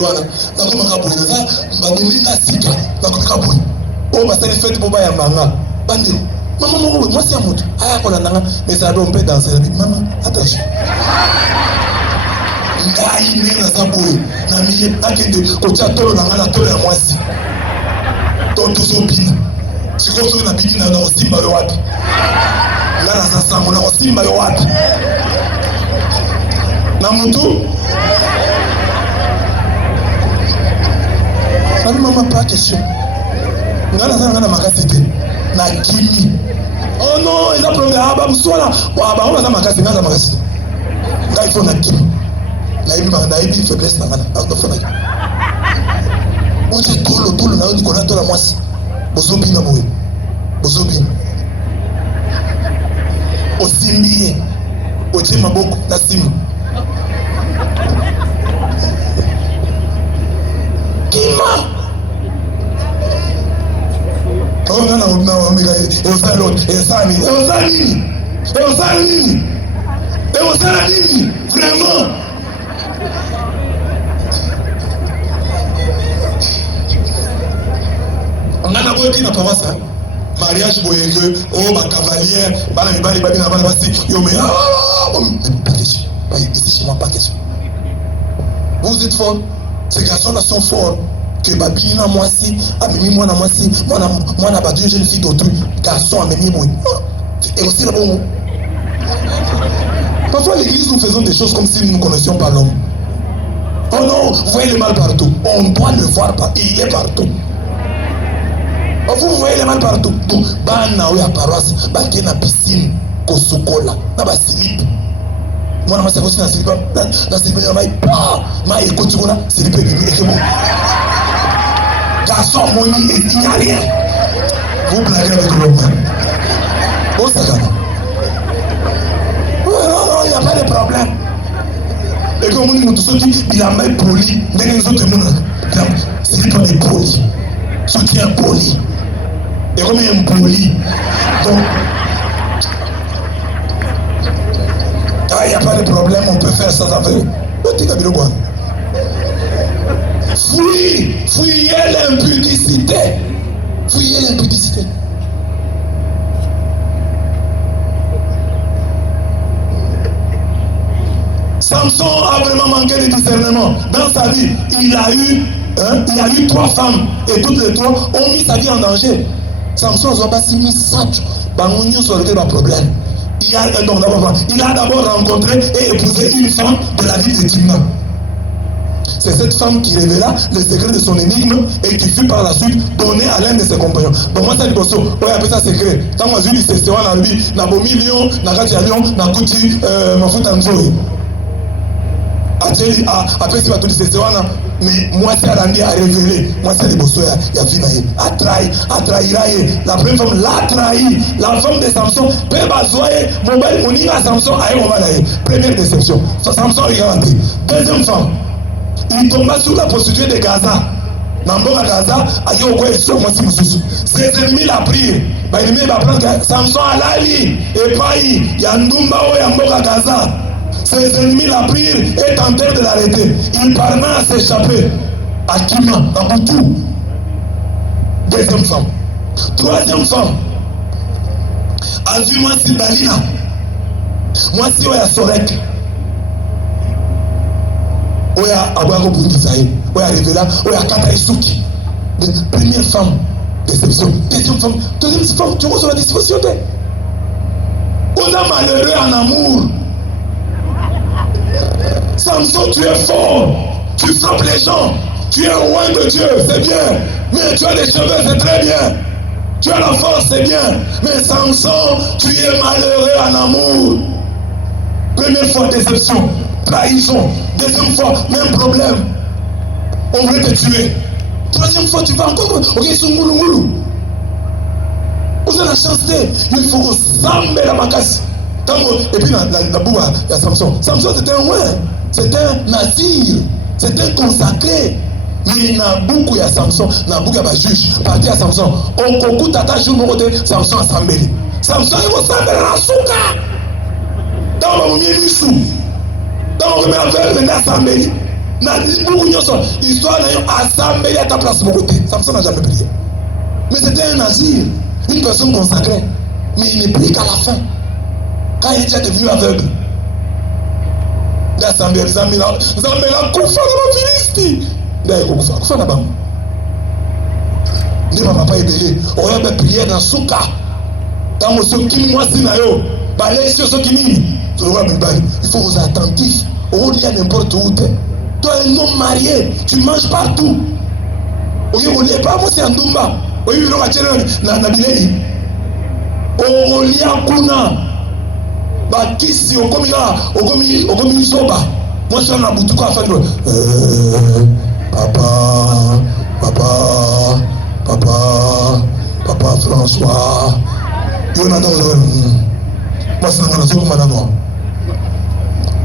wana na koma kaboni na ça bakominga sika na koma kaboni o ba sali fête boba ya manga bandi maman moi c'est amout aya kona nanga mais ça doit peut danser maman attention ngai nena saboye na miye akende kotia tolo nanga na tolo ya mwasi tonto zobina sikoso na bini na osimba yo wapi ngana sasa mona osimba yo wapi na mutu nani mama pas question ngana sasa ngana makasi te na kimi oh non il a problème aba mswala aba ona za makasi ngana makasi ngai fona kimi na ibi faiblesse na ngana ndo fona on se tolo na ndi kona tola mwasi bozobi na boye bozobi osimbiye otie maboko na simu kima on a na omega esani vraiment ngana boki na pawasa mariage boyenge o ba cavalier bana mibali babi na bana basi yo mais ici chez moi pas question. Vous êtes forts, ces garçons là sont forts que babi na moi si amemi moi na moi si moi na ba deux jeunes filles d'autrui garçon amemi moi et aussi là bon. Parfois l'église nous faisons des choses comme si nous ne connaissions pas l'homme. Oh non, vous voyez le mal partout. On doit le voir partout, il est partout. Vous voyez le mal partout. Donc, bana ou ya paroisse, baki na piscine, kosukola, na ba slip. Moi na masa kosi na slip, na slip na ma écoute kuna slip et bon. Garçon moni il n'y a rien. Vous blaguez avec l'homme. Oh ça va. Non, il n'y a pas de problème. Et comme on dit, tout ce qui il a mal poli, les autres monde, c'est pas des poli. Soutien poli. Et comme il y a un poli, donc, il n'y a pas de problème, on peut faire ça avec. Fuyez l'impudicité. Fuyez l'impudicité. Samson a vraiment manqué de discernement. Dans sa vie, il a eu 3 femmes et toutes les 3 ont mis sa vie en danger. Samson n'a pas signé ça. Bangonio sur lequel il y a un problème. Il a d'abord rencontré et épousé une femme de la vie de Timna. C'est cette femme qui révéla le secret de son énigme et qui fut par la suite donnée à l'un de ses compagnons. Bon, moi, ça dit, on appelle ça secret. Quand moi, je dis, c'est ce qu'on a dit, na bomi lion, na kati ya lion, na kuti, ma futa nzoi. Après, c'est pas tout dit, c'est ce qu'on a. Mais moi, c'est Arandi a révélé. Moi, c'est les bossos, il y a Finaï. A trahi. La première femme l'a trahi. La femme de Samson, peut basoyer, on y va Samson, aïe, on va l'aller. Première déception. Samson est garanti. Deuxième femme, il tomba sous la prostituée de Gaza. Dans le Gaza, aïe, on voit sur moi, ses ennemis la prirent. Les ennemis la prennent. Samson a l'ali. Et pas il y a Ndumba ou Yamboka Gaza. Ses ennemis la prirent et tentèrent de l'arrêter. Il parvint à s'échapper à Kima, à Boutou. Deuxième femme. Troisième femme. A vu moi si Balina. Moi si Oya Sorek. Oya Abouako Boundisaï. Oya Revela. Oya Kata Isuki. Première femme. Déception. Deuxième femme. Tu vois sur la déception. On a malheureux en amour. Samson, tu es fort, tu frappes les gens, tu es loin de Dieu, c'est bien, mais tu as les cheveux, c'est très bien, tu as la force, c'est bien, mais Samson, tu es malheureux en amour. Première fois, déception, trahison, deuxième fois, même problème, on veut te tuer. Troisième fois, tu vas encore, ok, Sungulu. Vous avez la chance, il faut que Sambe la macasse. Et puis la boua, il y a Samson. Samson c'était un ouin, c'était un nazir, c'était un consacré. Mais il y a beaucoup de Samson, il y a beaucoup de juges, parti à Samson. On coupe à ta joue, Samson a Sambeli. Samson il va Sambeli la souka. Dans le milieu du sou. Dans le milieu de la Sambeli. Histoire assemblée à ta place mon côté. Samson n'a jamais prié. Mais c'était un asile, une personne consacrée. Mais il ne prie qu'à la fin. Quand il est déjà devenu aveugle. L'assemblée, les amis, la koufa na Filisti. D'ailleurs, koufa na bam. Ne papa ébélé. On va prier dans souka. Dans mon soki moi si na yo. Balai sur soki mini. Il faut vous attentif. On y a n'importe où. Toi un homme marié, tu manges partout. On y a pas moi c'est Ndumba. On y a na bilei. On y a kuna. Bakisi okomi soba. Moi je suis na butuko afin de papa François. Jonathan moi c'est na soba manano.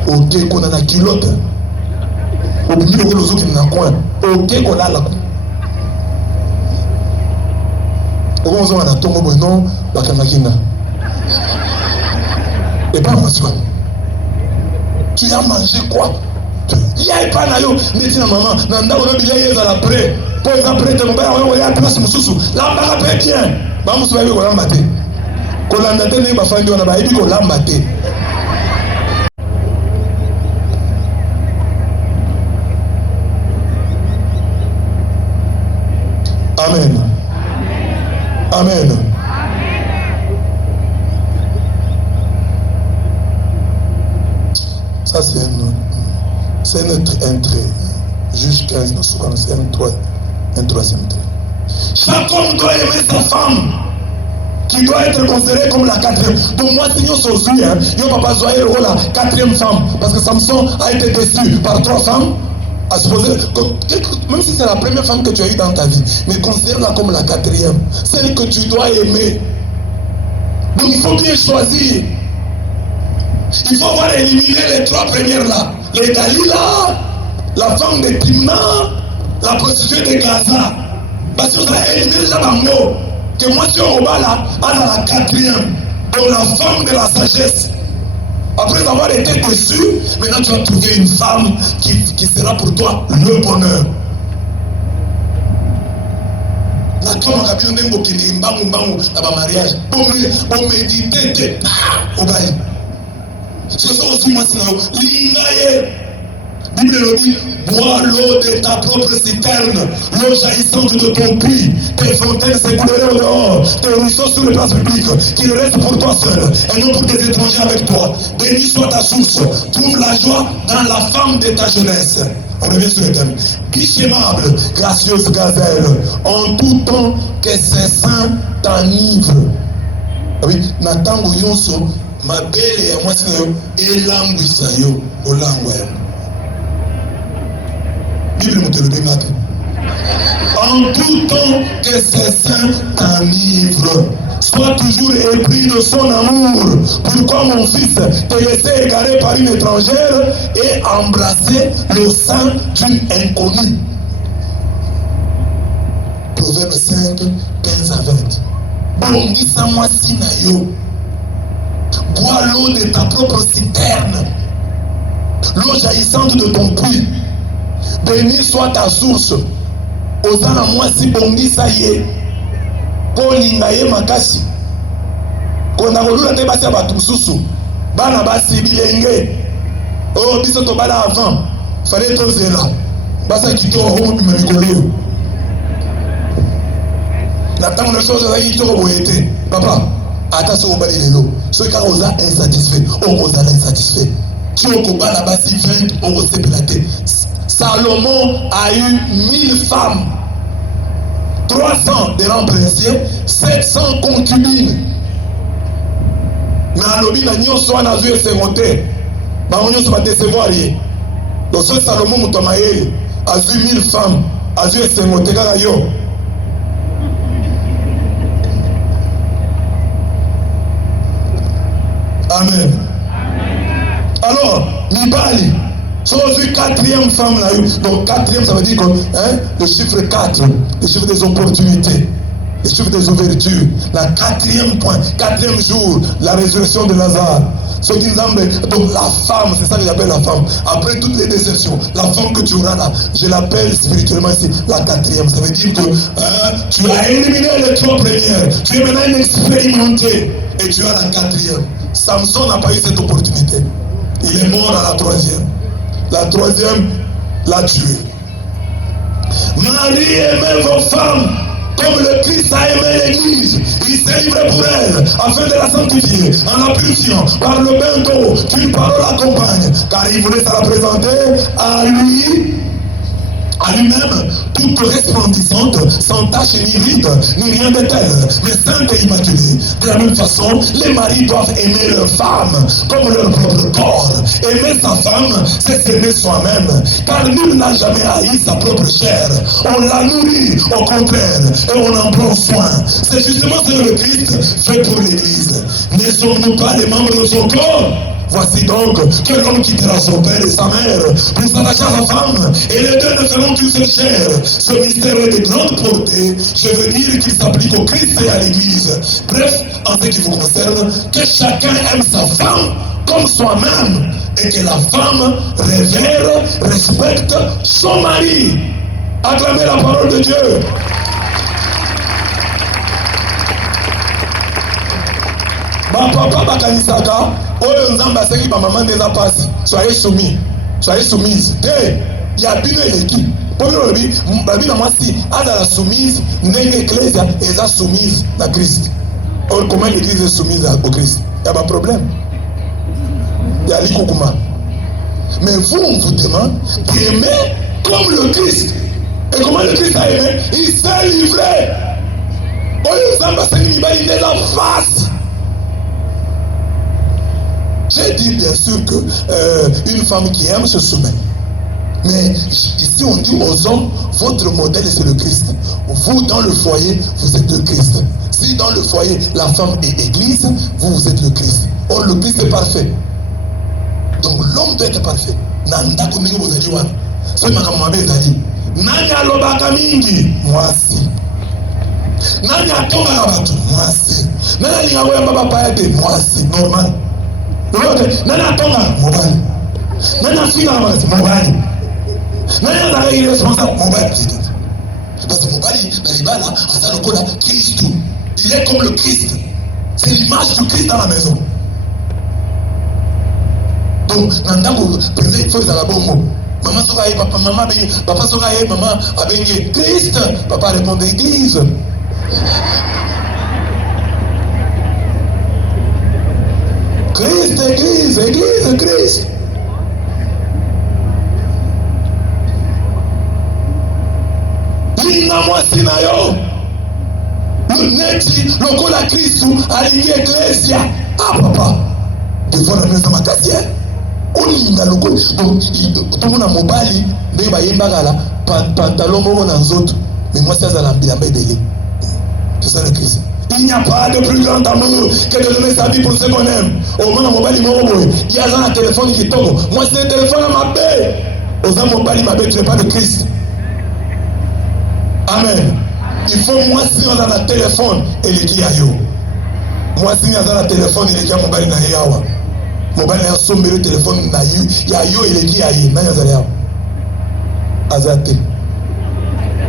Ok qu'on a na kilote. Au milieu de l'ozo qui n'a coin. Ok qu'on a la coup. On a tombe bon la kanakina. Et pas moi tu as mangé quoi? Il y a pas na yo, dit na maman, nanda on a bien yé à l'après. Pour après te mon père on a place mususu. Là ba pas bien. Ba musu ba ko lambate. Ko lambate ne ba fandi on a ba ibi ko lambate. Amen. Amen. Ça c'est un trait. Juge 15, c'est un troisième trait. Chaque homme doit aimer sa femme, qui doit être considérée comme la quatrième. Donc moi, si nous sommes il n'y a pas besoin de la quatrième femme. Parce que Samson a été déçu par 3 femmes. À supposer, même si c'est la première femme que tu as eue dans ta vie, mais considère-la comme la quatrième. Celle que tu dois aimer. Donc il faut bien choisir. Il faut avoir éliminé les 3 premières là. Les Dalila, la femme de Timna, la prostituée de Gaza. Parce que vous avez éliminé déjà dans le mot. Que moi, si on va là, à la quatrième. Donc la femme de la sagesse. Après avoir été déçu, maintenant tu vas trouver une femme qui sera pour toi le bonheur. La femme a bien dit qu'il y a un mariage. Pour méditer, au bail. C'est ça aussi, moi, c'est l'inaye. Bible le dit, bois l'eau de ta propre citerne, l'eau jaillissante de ton puits, tes fontaines s'écouleraient au dehors, tes ruisseaux sur les places publiques, qu'il reste pour toi seul, et non pour des étrangers avec toi. Béni soit ta source, trouve la joie dans la femme de ta jeunesse. On revient sur le thème. Biche aimable, gracieuse gazelle, en tout temps que ses seins t'enivrent. Oui, Natango Yonso, ma belle et moi, c'est et l'anguissa yo, au langue. Bible nous te le dit. En tout temps que ses seins t'enivrent. Sois toujours épris de son amour. Pourquoi mon fils te laisser égarer par une étrangère et embrasser le sein d'une inconnue? Proverbe 5, 15 à 20. Bongisa moi sinayo. Bois l'eau de ta propre citerne, l'eau jaillissante de ton puits. Béni soit ta source. Osana moi si bongisa ye. Kolinga ye makasi. Kona kolula te basi abatu susu. Bana basi bilenge. Oh biso to bala avant. Fallait to zela. Basa kito ho bi mikolo. La tango na chose za kito ko boyete. Papa, attention au bali lelo. Ceux qui ont insatisfait, on vous a insatisfait. Tu as bala basi 20, on vous a pélaté. Salomon a eu 1000 femmes. 300 des rangs princiers, 700 concubines. Mais à l'objet, nous sommes en train de se monter. Nous sommes en train de se voir. Donc, ce Salomon Moutamaye a eu 1000 femmes, a eu se monter. Amen. Alors, Nibali, c'est la 4e femme là. Donc 4e, ça veut dire que le chiffre 4, le chiffre des opportunités. les chiffres des ouvertures. La quatrième point, quatrième jour, la résurrection de Lazare. Donc la femme, c'est ça que j'appelle la femme. Après toutes les déceptions, la femme que tu auras là, je l'appelle spirituellement ici la quatrième. Ça veut dire que tu as éliminé les trois premières. Tu es maintenant expérimenté et tu as la quatrième. Samson n'a pas eu cette opportunité. Il est mort à la troisième. La troisième l'a tué. Marie aimait vos femmes comme le Christ a aimé l'Église. Il s'est livré pour elle afin de la sanctifier en la purifiant par le bain d'eau qu'une parole accompagne, car il voulait se la présenter à lui-même, toute resplendissante, sans tache ni ride, ni rien de tel, mais sainte et immaculée. De la même façon, les maris doivent aimer leur femme comme leur propre corps. Aimer sa femme, c'est s'aimer soi-même, car nul n'a jamais haï sa propre chair. On la nourrit, au contraire, et on en prend soin. C'est justement ce que le Christ fait pour l'Église. Ne sommes-nous pas les membres de son corps? Voici donc que l'homme quittera son père et sa mère pour s'attacher à sa femme, et les deux ne feront qu'une seule chair. Ce mystère est de grande portée. Je veux dire qu'il s'applique au Christ et à l'Église. Bref, en ce qui vous concerne, que chacun aime sa femme comme soi-même, et que la femme révère, respecte son mari. Acclamez la parole de Dieu. Papa bakanisaka oyo nzambe aseki bamama nde eza pasi. Soyez soumis, soyez soumise te ya bino eleki po bino lobi babi na mwasi azala soumise ndenge eklesia eza soumise na Christ. Or comment l'église est soumise au Christ? Il y a pas de problème, il y a l'ikukuma. Mais vous, on vous demande d'aimer comme le Christ. Et comment le Christ a aimé? Il s'est livré. Oyo nzambe aseki mibali nde eza face. J'ai dit bien sûr qu'une femme qui aime se soumet. Mais ici on dit aux hommes, votre modèle c'est le Christ. Vous dans le foyer, vous êtes le Christ. Si dans le foyer la femme est église, vous êtes le Christ. Or le Christ est parfait. Donc l'homme doit être parfait. Nanda kumenge bozali wana. C'est makambo mabe ezali. Nani alobaka mingi? Mwasi. Nani atongaka bato? Mwasi. Nani alingaka koyamba bapaya te? Mwasi. Normal. Nani atonga? Mobali. Nani afingaka makasi? Mobali. Nani azalaka irresponsable? Mobali. Parce que mobali na libala aza lokola Christ. Il est comme le Christ. C'est l'image du Christ dans la maison. Donc nandango président il faut ezala bongo. Maman soka ye papa, maman bengi papa soka ye maman abengi Christ. Papa répond église. Christ, église, église, Christ. Linga mwasi na yo. Neti lokola Kristu alingi eklesia. Ah papa. Devant la mesa makasi. Olinga lokola. Donc tomona mobali nde bayembaka la pantalon moko na nzoto. Mais mwasi azala bilamba ebele. C'est ça le Christ. Il n'y a pas de plus grand amour que de donner sa vie pour ceux qu'on aime. Au moins, mobile, il y a un téléphone qui tombe. Moi, c'est un téléphone à ma paix. Aux hommes, mobile, ma paix, tu n'es pas de Christ. Amen. Il faut moi, si on a un téléphone, et les qui a yo. Moi, si on a un téléphone, et les qui a mobile, na yawa. Mobile, na somme le téléphone, na yo. Ya yo, et les qui a yo. Na yawa, yawa. Azate.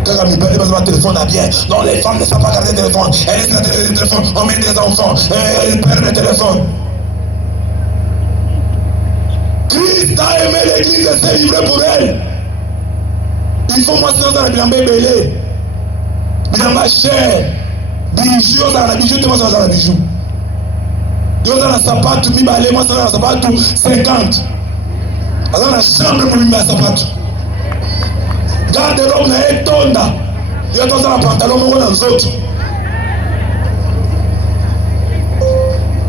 Quand on me parle de téléphone, bien. Non, les femmes ne savent pas garder le téléphone. Elles laissent le téléphone. On met des enfants. Elles perdent le téléphone. Christ a aimé l'église et s'est livré pour elle. Il faut moi dans la bilamba belé. Bilamba cher. Bijoux dans la bijou, tu vas dans la bijou. Tu vas dans la sapate, mi balé, moi dans la sapate 50. Dans la chambre, pour mi sapate. Garde l'homme na etonda. Il y a dans la pantalon moko na nzoto.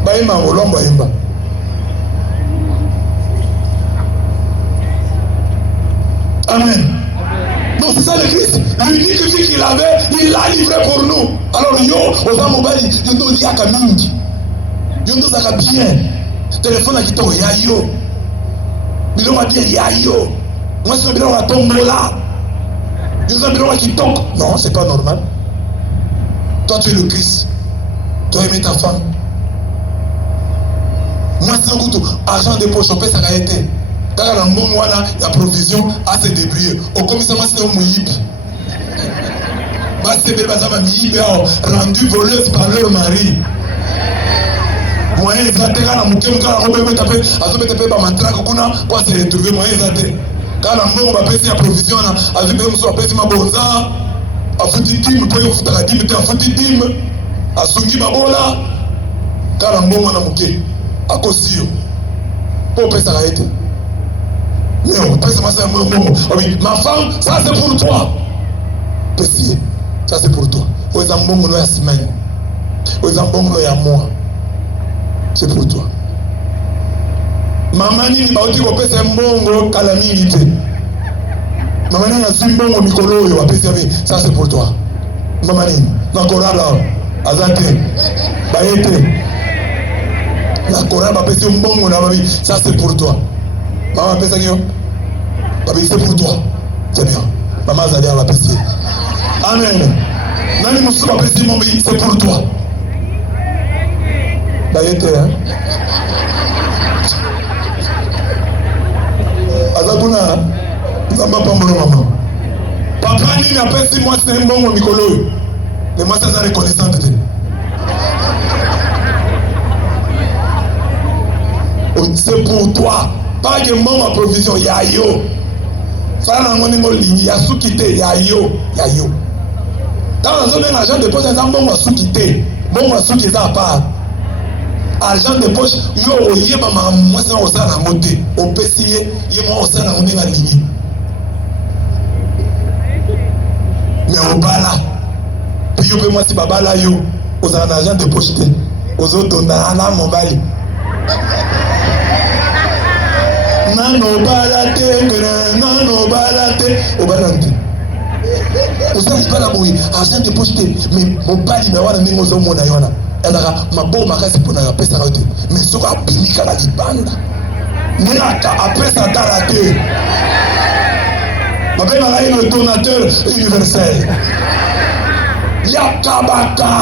Baima olomba yemba. Amen. Donc c'est ça le Christ. L'unique vie qu'il avait, il l'a livré pour nous. Alors yo, oza mobali, yo ndo liaka mingi. Yo ndo zaka bien. Téléphone akito ya yo. Biloma bien ya yo. Moi c'est biloma tombola. Non, c'est pas normal. Toi, tu es le Christ. Tu as aimé ta femme. Moi, c'est un goût. Argent de poche, on peut s'arrêter. Quand il y a un bon mois, il y a provision à se débrouiller. Au commissariat, c'est un mouillip. C'est des rendu voleuse par leur mari. Moi, ils ont été là, ils ont se retrouver. Moi, ils ont été. Quand on a fait la provision, on a fait ma bonza, on a fait des dîmes, on a fait des dîmes, on a fait des dîmes, on a fait babola. Quand on a fait à cause pour faire ça arrêter. Mais on peut se ma femme, ça c'est pour toi. Pessier, ça c'est pour toi. Aux ambons, nous y a semaine. Aux ambons, nous y a mois. C'est pour toi. Maman ni baoti ko pesa mbongo kala mingi te. Maman ni azi mbongo mikolo yo apesa mi, ça c'est pour toi. Maman ni na korala azate baete. La korala ba pesa mbongo na babi, ça c'est pour toi. Maman pesa kio? Babi c'est pour toi. C'est bien. Maman azali va pesa. Amen. Nani musu ba pesa mbongo, c'est pour toi. Baete hein. Azakuna nzamba pambolo maman. Papa ni apesi moi c'est mbongo mikolo. Mais moi ça reconnaissante te. C'est pour toi. Pas que mon provision ya yo. Ça na ngoni ngoli ya sukite ya yo. Quand on a un agent de poche ça mbongo sukite. Mbongo sukite ça part. Argent de poche, yo yé maman moi c'est au sana monter au pesier yé moi au sana on est la ligne mais au bala puis yo pe moi si baba là yo aux argent de poche aux autres na mobile nano balate au balante au sana pas la boui argent de poche mais mobile na wana ningo zo mona yona ma beau makasi pour la pesa raté mais ce qu'on a béni qu'à la libanda n'aka après ça dans la terre ma belle est le donateur universel yakabaka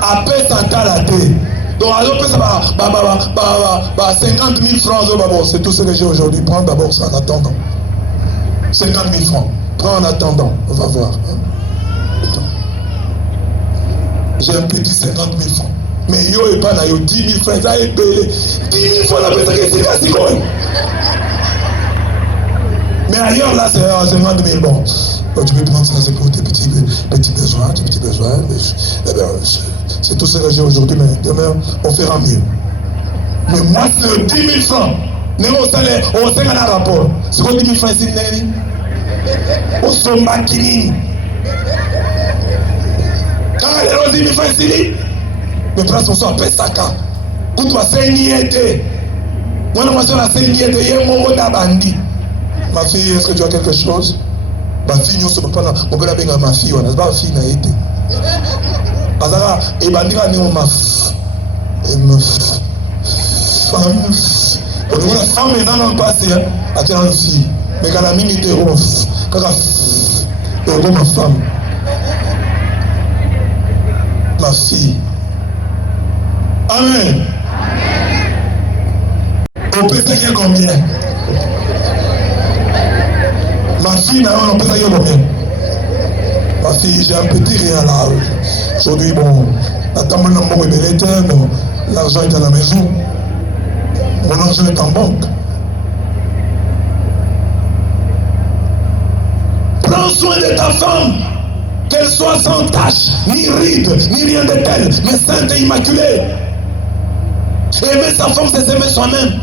après ça dans la terre donc alors ça va 50 000 francs d'abord c'est tout ce que j'ai aujourd'hui prends d'abord ça en attendant 50 000 francs prends en attendant on va voir j'ai un petit 50 000 francs. Mais yo et pas là, yo 10 000 francs, ça est payé. 10 000 francs, la personne qui est si quoi. Mais ailleurs, là, c'est 50 000 bon. Donc, tu peux prendre ça, c'est pour tes petits besoins, Eh bien, c'est tout ce que j'ai aujourd'hui, mais demain, on fera mieux. Mais moi, c'est 10 000 francs. On sait qu'on a un rapport. C'est quoi 10 000 francs ici, Néni? On s'en bat qui? Quand elle est 10 000 francs ici, mais presque on soit appelé Saka. Quand tu as 5 000, moi, je suis à 5 000, ma fille, est-ce que tu as quelque chose? Ma fille, nous sommes pas là. On peut la bien ma fille, on n'a pas ma fille, n'a été. Parce que, et bandit, on m'a femme. La femme est dans le passé, à tirer une fille. Mais quand la mine était off, quand la ma femme. Ma fille. Amen. On peut savoir combien? Ma fille, on peut savoir combien? Ma fille, j'ai un petit rien là. Aujourd'hui, bon, la table n'a pas été l'argent est à la maison. Mon argent est en banque. Prends soin de ta femme. Qu'elle soit sans tache, ni ride, ni rien de tel, mais sainte et immaculée. Aimer sa femme, c'est s'aimer soi-même.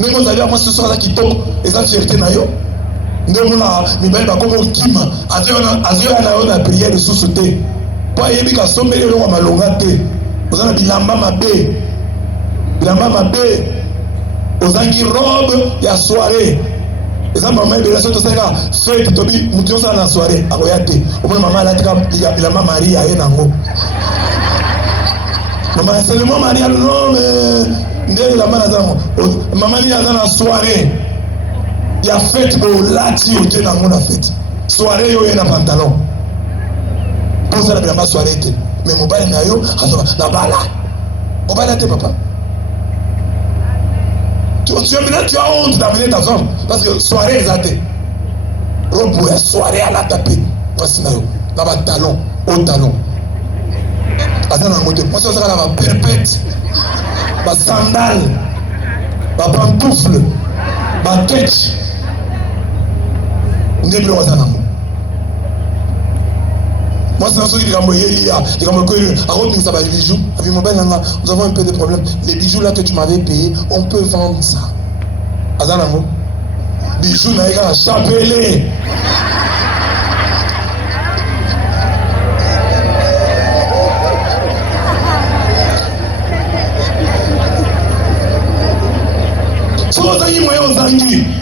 Mais vous avez moi ce soir là qui tombe, et ça fierté na yo. Nous là, nous ben pas comme Kim, azio na prière de sous-sauté. Pas yebi ka sombe le wa malonga te. Vous avez bilamba mabe. Bilamba mabe. Vous avez robe ya soirée. Et ça maman de la sorte ça là, fait tobi mutio ça na soirée, akoyate. Au moins maman là il a ma Marie à enango. Maman c'est le moment Maria non mais ndé la maman là maman il a dans la soirée. Il y a fête pour lati au tena ngona fête. Soirée yo na pantalon. Pour ça la soirée était. mais mobali na yo na bala mobali te papa. Tu as honte d'amener ta femme parce que soirée exatée robe ya soirée à la taper parce na yo na ba talon au talon azana ngote moi ça sera la perpète ba sandale ba pantoufle ba ketch ndebile wazana mo moi c'est un truc qui a moyen il a bijoux avec mon bel nanga nous avons un peu de problème les bijoux là que tu m'avais payé on peut vendre ça azana mo bijoux na ega chapelé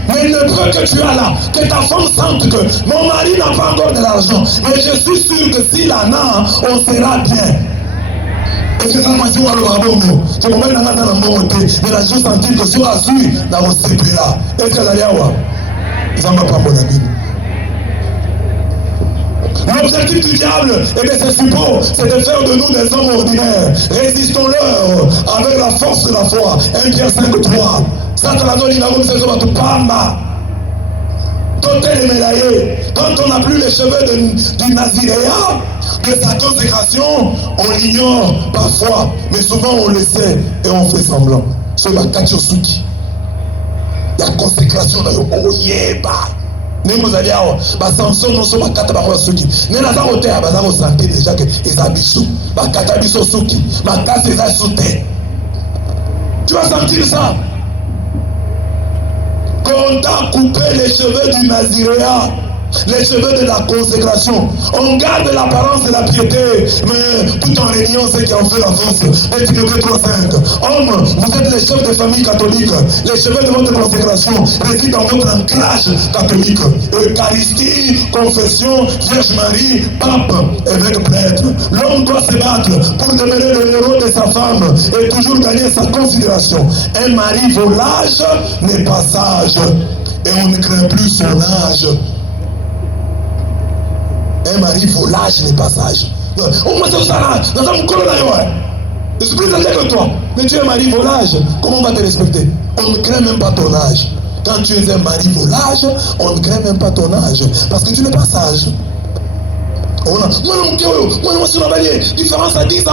mais le peu que tu as là, que ta femme sente que mon mari n'a pas encore de l'argent, mais je suis sûr que s'il en a, on sera bien. Est-ce que ça m'a dit ou alors je me mets dans la monté, mais là je senti que sur la suite, dans mon CP là, est-ce qu'elle a l'air ils n'ont pas bon ami. L'objectif du diable, et bien c'est suppos, c'est de faire de nous des hommes ordinaires. Résistons-leur avec la force de la foi. 1 Pierre 5:3. Quand on n'a plus les cheveux du Naziréa, de sa consécration, on l'ignore parfois, mais souvent on le sait et on fait semblant. C'est la Kachosuki. La consécration, oh yeah, bah. Nemozali awa ba Samson no so bakata ba suki nena za kote ba za ko santé déjà que eza biso bakata biso suki makasi eza soute. Tu vas sentir ça quand on t'a coupé les cheveux du Naziréa, les cheveux de la consécration. On garde l'apparence de la piété, mais tout en régnant ceux qui en fait la force. Et tu ne peux pas 5. Homme, vous êtes les chefs de famille catholique. Les cheveux de votre consécration résident dans votre ancrage catholique. Eucharistie, confession, Vierge Marie, pape, évêque prêtre. L'homme doit se battre pour devenir le héros de sa femme et toujours gagner sa considération. Un mari volage n'est pas sage. Et on ne craint plus son âge. Un mari volage n'est pas sage. Au moins c'est ça là. Je suis plus âgé que toi. Mais tu es un mari volage. Comment on va te respecter? On ne craint même pas ton âge. Quand tu es un mari volage, on ne craint même pas ton âge. Parce que tu n'es pas sage. Différence à 10 ans,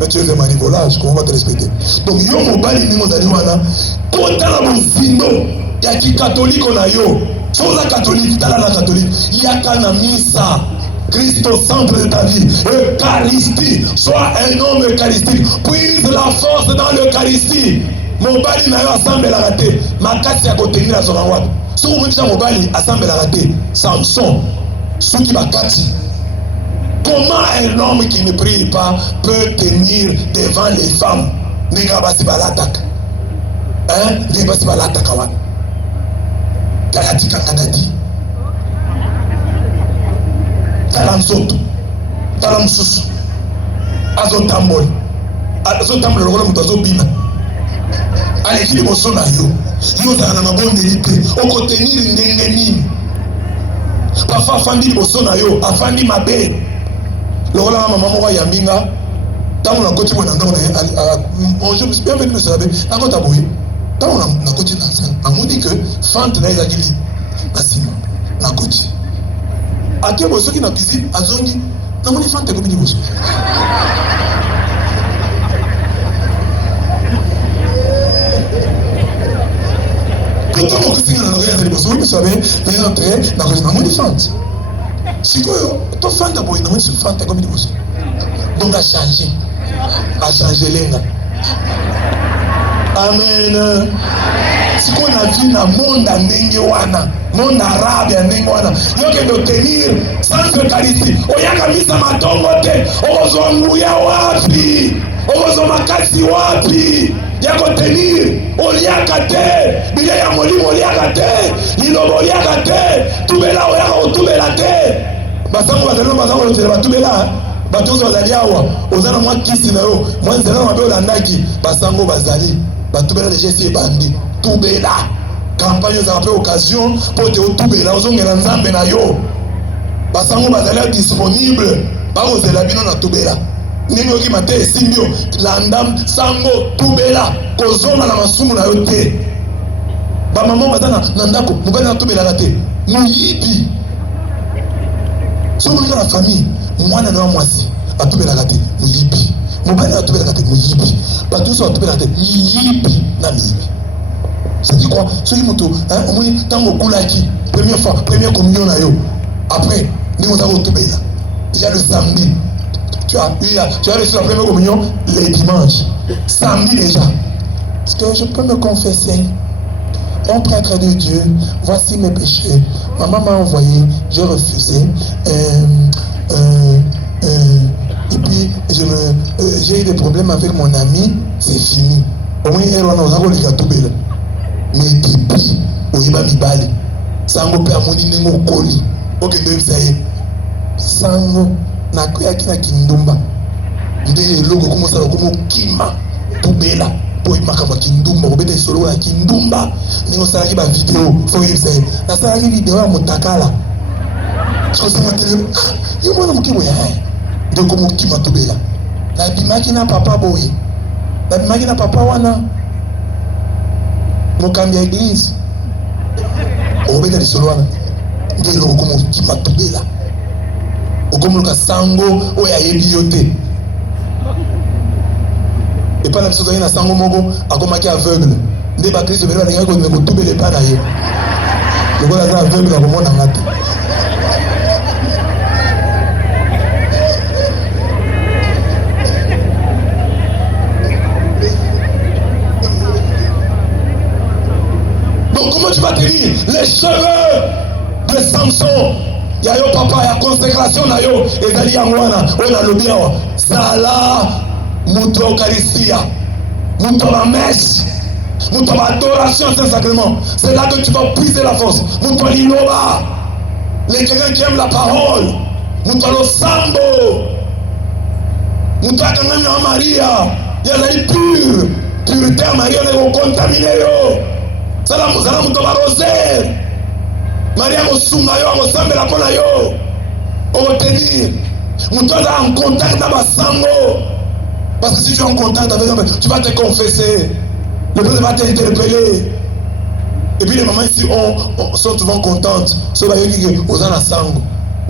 mais tu es un mari volage. Comment on va te respecter? Donc, yo mobali ni mozali wana. Kota la mozino. Yaki catholique on a yo. Sois la catholique, t'as la catholique. Yakana misa. Christ au centre de ta vie. Eucharistie. Sois un homme eucharistique. Puise la force dans l'Eucharistie. Mobali na yo assemble la raté. Makasi ya kotenir la zorawat. Sous moucha mobali assemble la raté. Samson. Souki bakati. Comment un homme qui ne prie pas peut tenir devant les femmes? N'est-ce pas si l'attaque? Hein? N'est-ce pas si l'attaque? Kalatika kadadi talamsoto talamsusu azotambol lokolo moto azobima aleki liboso na yo ozala na mabondeli te okotenir ndenge nini parfois afandi liboso na yo afandi mabe lokola mama moko ayambinga ntango nakoti boye na ndako na ye bonjour bienvenue monsieur l'abbé nakota boye ntango nakoti namoni ke fante na ye ezaki li na nsima nakoti ake boye soki na cuisine azongi namoni fante ekomi liboso ntango okosinga na nokoya eza liboso oyi monsieur abe entre nakoti namoni fante sikoyo to fante boye namoni soki fante ekomi liboso donc achange lenga. Amen. Si qu'on a vu dans le monde à Nengewana, monde arabe à Nengewana, il y a que tenir sans Eucharistie. Oyaka misa matongote, ozonguya wapi, ozomakasi wapi, yako tenir, oliaka te, bile ya molimo oliaka te, lilobo oliaka te, tubela oyaka tubela te. Basango bazalo bazalo tele batubela. Batozo bazali awa ozana mwa kisi na yo mwa nzela mabe olandaki basango bazali batubela les gestes bandi tubela campagne za pe occasion pour te tubela ozongela nzambe na yo basango bazali disponible bakozela bino na tubela ndenge oki mate esimbio landam sango tubela kozonga na masumu na yo te bamama baza na ndako mobali na tubelaka te moyibi so monika na famille mwana na wa mwasi atubelaka te moyibi mobali atubelaka te moyibi bato nyonso batubelaka te miyibi na miyibi c'est quoi soki moto omoni ntango okulaki première fois première communion na yo après ndenge oza kotubela déjà le samedi tu as reçu la première communion les dimanches samedi déjà est-ce que je peux me confesser mon prêtre de Dieu voici mes péchés maman m'a envoyé j'ai refusé et puis j'ai eu des problèmes avec mon ami c'est fini au moins elle on a kolika tubela mais depuis oyeba mibali sango pe amoni ndenge okoli okende oyebisa ye sango nakoyaki na kindumba nde eloko komosala komokima tubela po makambo ya kindumba kobeta lisolo ya kindumba ndenge osalaki bavideo fo oyebisa ye nasalaki video ya motakala sokosanga telemo yo mwana moke boya nde komokima tubela nabimaki na papa boye nabimaki na papa wana mokambi ya eglise okobeta lisolo wana nde eloko komokima tubela okomoluka sango oyo ayebi yo te epai na biso tozali na sango moko akomaki aveugle nde bakristo bele balingaki kotubela epai na ye lokola aza aveugle akomonanga te donc comment tu vas tenir les cheveux de Samson ya yo papa ya consécration na yo ezali yango wana oyo nalobi awa zala moto ya eucharistia moto ya bameshe moto ya baadoration saint sacrement c'est là que tu vas puiser la force moto ya liloba quelqu'un qui aime la parole moto ya losambo moto ya kangami ya maria yo azali pure pureté ya maria nekokontamine yo zala moto ya barosere Maria mosunga yo akosambela mpo na yo okotenir moto aza en contact na basango parce que si tu es en contact avec eux tu vas te confesser le peuple va t'interpeller et puis les mamans ici sont souvent contentes so bayoki ke oza na sango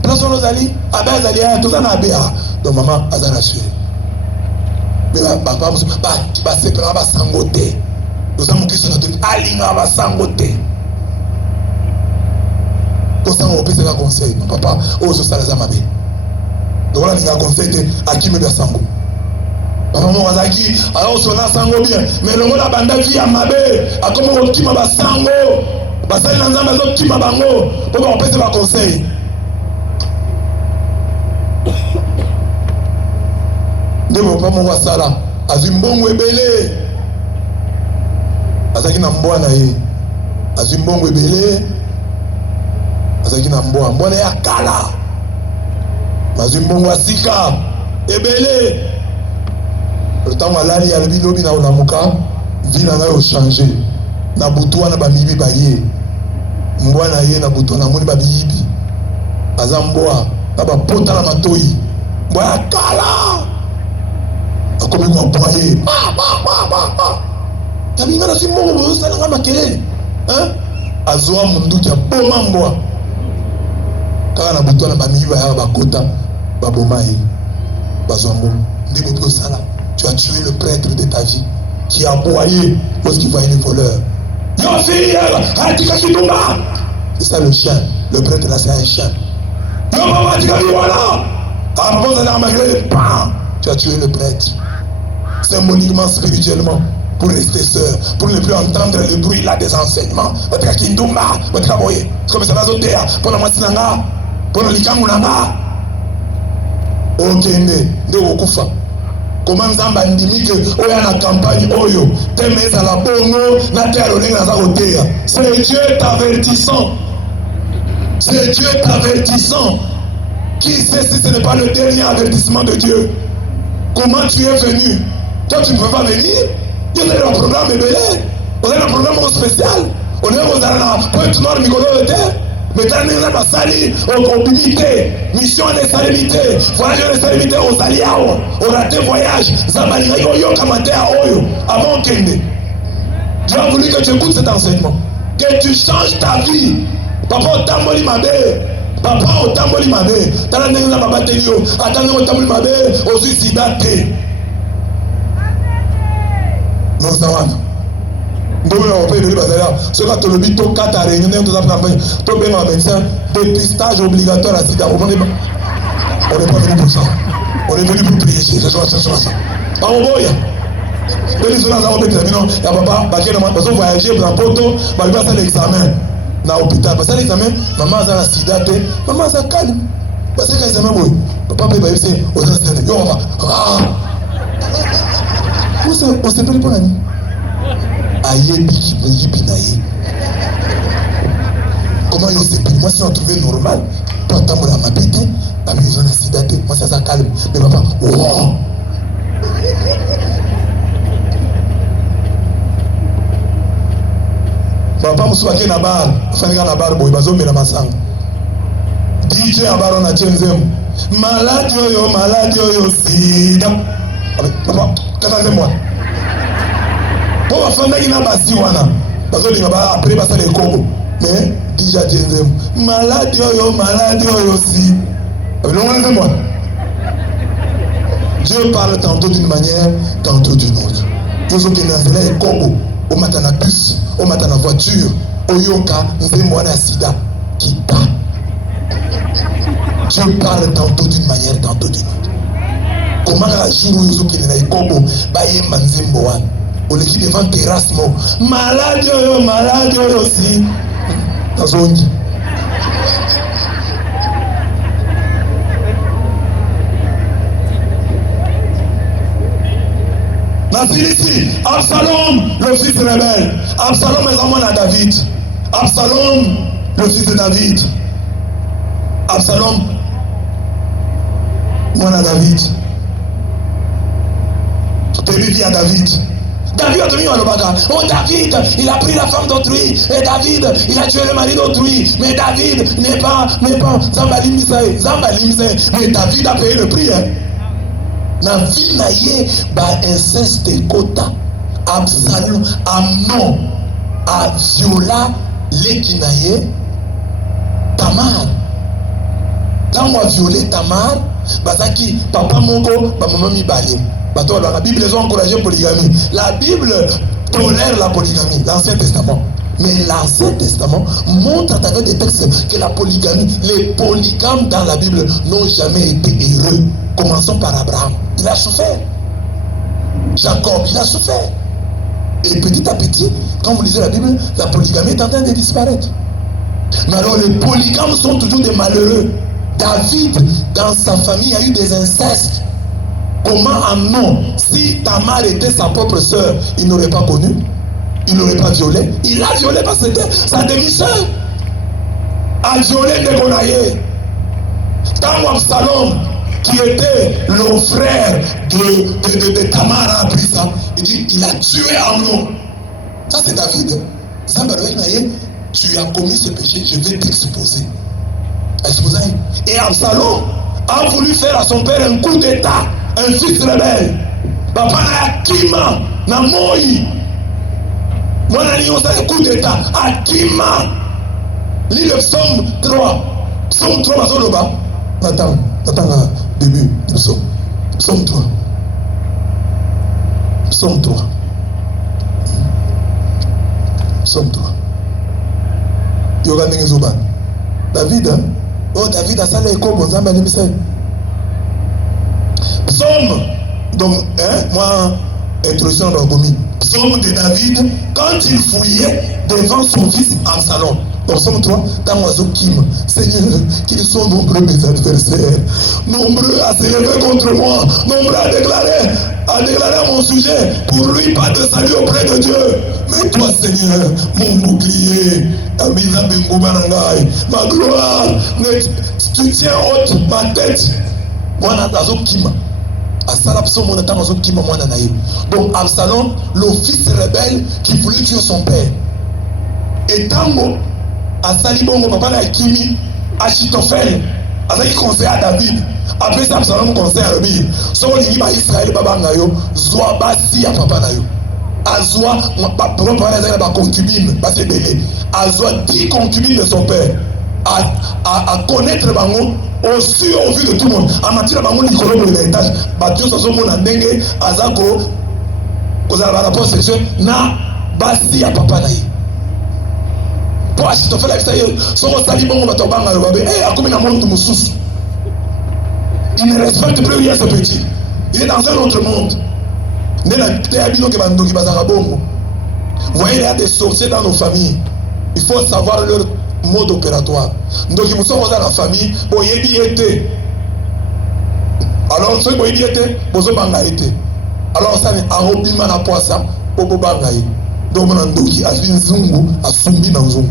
place wana ozali abe azali aya toza na abe a donc maman aza rassuré mais papa mosusu basepelaka basango te oza mokristo na to alingaka basango te kosanga opesaka conseil non papa oyo ozosala eza mabe lokola alingaka conseil te akimeli ya sango papa moko azalaki aosona sango bien mais longola banda vi ya mabe akoma kokima basango basali na nzambe azokima bango mpo bakopesa baconseil nde papa moko asala azwi mbongo ebele azalaki na mbwa na ye azwi mbongo ebele azalaki na mbwa na ye akala azwi mbongo ya sika ebele ntango alali alobi lobi na olamuka vi na ngai ochange na butu wana bamiyibi baye mbwa na ye na butu wana amoni babiyibi aza mbwa na bapota na matoi mbwa ya kala akomi kwabwa ye yabinga na si mbongo bozosala nga makelele azwa munduki aboma mbwa kaka na butu wana bamiyibi bayaka bakota baboma ye bazwa mbongo nde bopi osala. Tu as tué le prêtre de ta vie qui a aboyé lorsqu'il voyait les voleurs. C'est ça le chien. Le prêtre là, c'est un chien. Tu as tué le prêtre. Symboliquement, spirituellement, pour rester seul, pour ne plus entendre le bruit là des enseignements. C'est comme ça, pour la moitié, pour le likangu, comment nzamba ndimike oya na campagne oyo temeza la bongo na te alonga naza koteya c'est Dieu t'avertissant qui sait si ce n'est pas le dernier avertissement de Dieu. Comment tu es venu? Toi tu ne peux pas venir. Il y a un programme belé, on a un programme spécial, on est aux arènes Pointe Noire Migolo de terre Maintenant, la sali, au limité, mission de salimité, voyage de salimité aux alliés, au raté voyage, Zamalira yo kamate à Oyo, avant Kende. Dieu a voulu que tu écoutes cet enseignement, que tu changes ta vie. Papa au tamboli mabe, papa au tamboli mabe, t'as la nègre la baba tenio, attendez au tamboli mabe, au suicidate. Non, ça va. Nous avons fait le bazar. Ce que tu le dis, tu as ta réunion, tu as fait un médecin, dépistage obligatoire à sida. On n'est pas venu pour ça. On est venu pour prier. C'est ça. Pas au boy. Les gens ont été terminés. Il y a papa, parce qu'on voyageait dans Porto, il va faire l'examen dans l'hôpital. Parce que l'examen, maman a la sida, maman a calme. Parce que l'examen, papa peut pas essayer aux instituts. On va. On s'est pris pour l'année. Comment il s'est pris? Moi, si on trouvait normal, toi, t'as ma bête, t'as mis besoin d'accidenté. Moi, ça calme. Mais papa, wow! Papa, je suis na bar. Je suis na bar, boy, bazo mena masang. DJ abaro na chenzem. Malade yo, sida. Papa, qu'est-ce moi? Pour la famille qui n'a pas si wana, parce que après passer les Congo, mais déjà deuxième, malade yo aussi. Non, moi. Dieu parle tantôt d'une manière, tantôt d'une autre. Nous sommes dans les Congo, au matin na bus, au matin na voiture, au yoka, nous sommes na sida qui t'a. Dieu parle tantôt d'une manière, tantôt d'une autre. Comment la jour où nous sommes dans les Congo, baye manzembo wana. On est devant terrasse, malade aussi. Dans zone. Ici, Absalom, le fils rebelle. Absalom est vraiment à David. Absalom, le fils de David. Absalom, moi à David. David vit à David. David a donné un bagarre. Oh David, il a pris la femme d'autrui. Et David, il a tué le mari d'autrui. Mais David n'est pas Zambali Misae. Mais David a payé le prix. Na vie naïe, inceste kota. Absalom, Amnon, a viola l'Ekinaye, Tamar. Quand on a violé Tamar, Bazaki, papa Mongo, maman mi balé. La Bible les a encouragé la polygamie. La Bible tolère la polygamie, l'Ancien Testament. Mais l'Ancien Testament montre à travers des textes que la polygamie, les polygames dans la Bible n'ont jamais été heureux. Commençons par Abraham. Il a souffert. Jacob, il a souffert. Et petit à petit, quand vous lisez la Bible, la polygamie est en train de disparaître. Mais alors les polygames sont toujours des malheureux. David, dans sa famille, a eu des incestes. Comment Amnon, si Tamar était sa propre sœur, il n'aurait pas connu, il n'aurait pas violé. Il a violé parce que c'était sa demi-sœur. A violé Dégonaïe. Tant Absalom, qui était le frère de Tamar, a appris ça. Il dit, il a tué Amnon. Ça c'est David. Tu as commis ce péché, je vais t'exposer. Et Absalom a voulu faire à son père un coup d'état. Un fils rebelle. Papa n'a Akima, n'a Moï. Moi, n'a un coup d'état. Akima. Lis le psaume 3. Psaume 3, c'est le bas. Attends, le début du psaume. Psaume 3. Psaume 3. Psaume 3. Yoga Zoba. David, hein? Oh, David a salé comme bon Zamba Nimisel. Psaume, donc, moi, introduction d'Orgomi. Psaume de David, quand il fouillait devant son fils Absalom. Donc, Psaume 3, dans l'oiseau Kim, Seigneur, qu'ils sont nombreux mes adversaires, nombreux à se lever contre moi, nombreux à déclarer mon sujet, pour lui pas de salut auprès de Dieu. Mais toi, Seigneur, mon bouclier, ma gloire, tu tiens haute ma tête. Moi, l'oiseau Kim. Donc Absalom, le fils rebelle qui voulait tuer son père. Et Tango, asali bongo papa na Kimi Achitophel azaki conseil à David après ça Absalom conseil à David so lingi ba Israël babanga yo zwa basi ya papa na yo azwa papa na zaki ba concubine basi belé azwa 10 concubines de son père à connaître bango aussi au vu de tout le monde a matira bango likolo de l'étage batio so mona ndenge azako kozala ba rapport sexuel na basi ya papa na ye po Achitophel la bisa yo so sali bongo batobanga yo babe akomi na monde mususu. Il ne respecte plus rien ce petit. Il est dans un autre monde. Vous voyez, il y a des sorciers dans nos familles. Il faut savoir leur mode opératoire. Donc, ils sont dans la famille. Bon, il y a été. Alors, ceux qui ont été, ils ont été. Alors, ça n'est pas un hobby, mais on a ça. Donc, on a dit, il zungu, a sumbi dans zungu.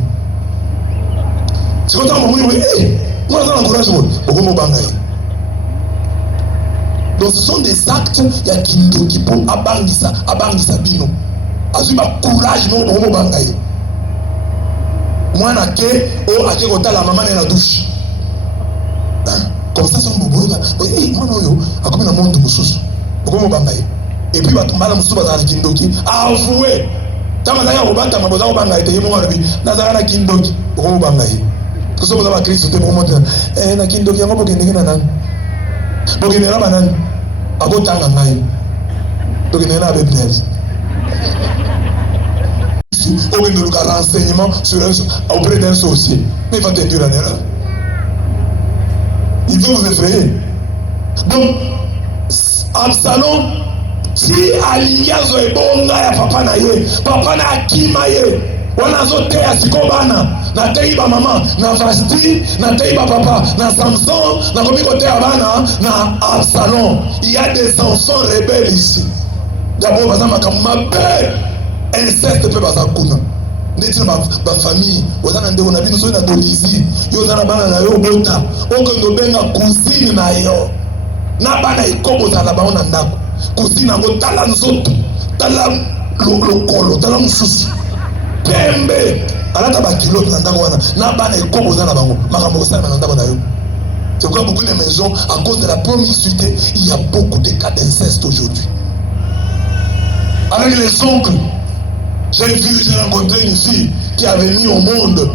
C'est comme ça, on dit, moi, je encourage, donc ce sont des actes ya kindoki pour abangisa bino. Azui ba courage no mo bangaye. Mwana ke o ake kota la maman na douche. Comme ça son bobo là. Mwana yo akomi na monde mususu. Bokomo bangaye. Et puis batumala mususu bazana kindoki. Avoué. Tama za ya obata maboza bangaye te yemo ngalabi. Nazara na kindoki. Bokomo bangaye. Koso boza ba Kristo te bokomo te. Na kindoki yango bokende na nan. Bokende na banan. Abotanga ngai donc il y a un business on veut nous renseignement auprès d'un sorcier mais il va t'induire en erreur, il veut vous effrayer. Donc Absalom si aliazo ebonga ya papa na akima ye wana zote ya sikobana na teiba mama na Vashti na teiba papa na Samson na komiko te bana na Absalom. Il y a des enfants rebelles ici. D'abord bazama kamabe inceste pe bazakuna ndeti ba famille ozana ndeko na bino so na dolizi yo zana bana na yo bota oko benga cousine na yo na bana ikobo za la baona ndako cousine ngo tala nzoto tala lokolo tala mususu pembe alata ba kilo na ndako wana na bana ikobo za na bango makambo sana na ndako na yo. C'est pourquoi beaucoup de maisons, à cause de la promiscuité, il y a beaucoup de cas d'inceste aujourd'hui. Avec les oncles, j'ai rencontré une fille qui avait mis au monde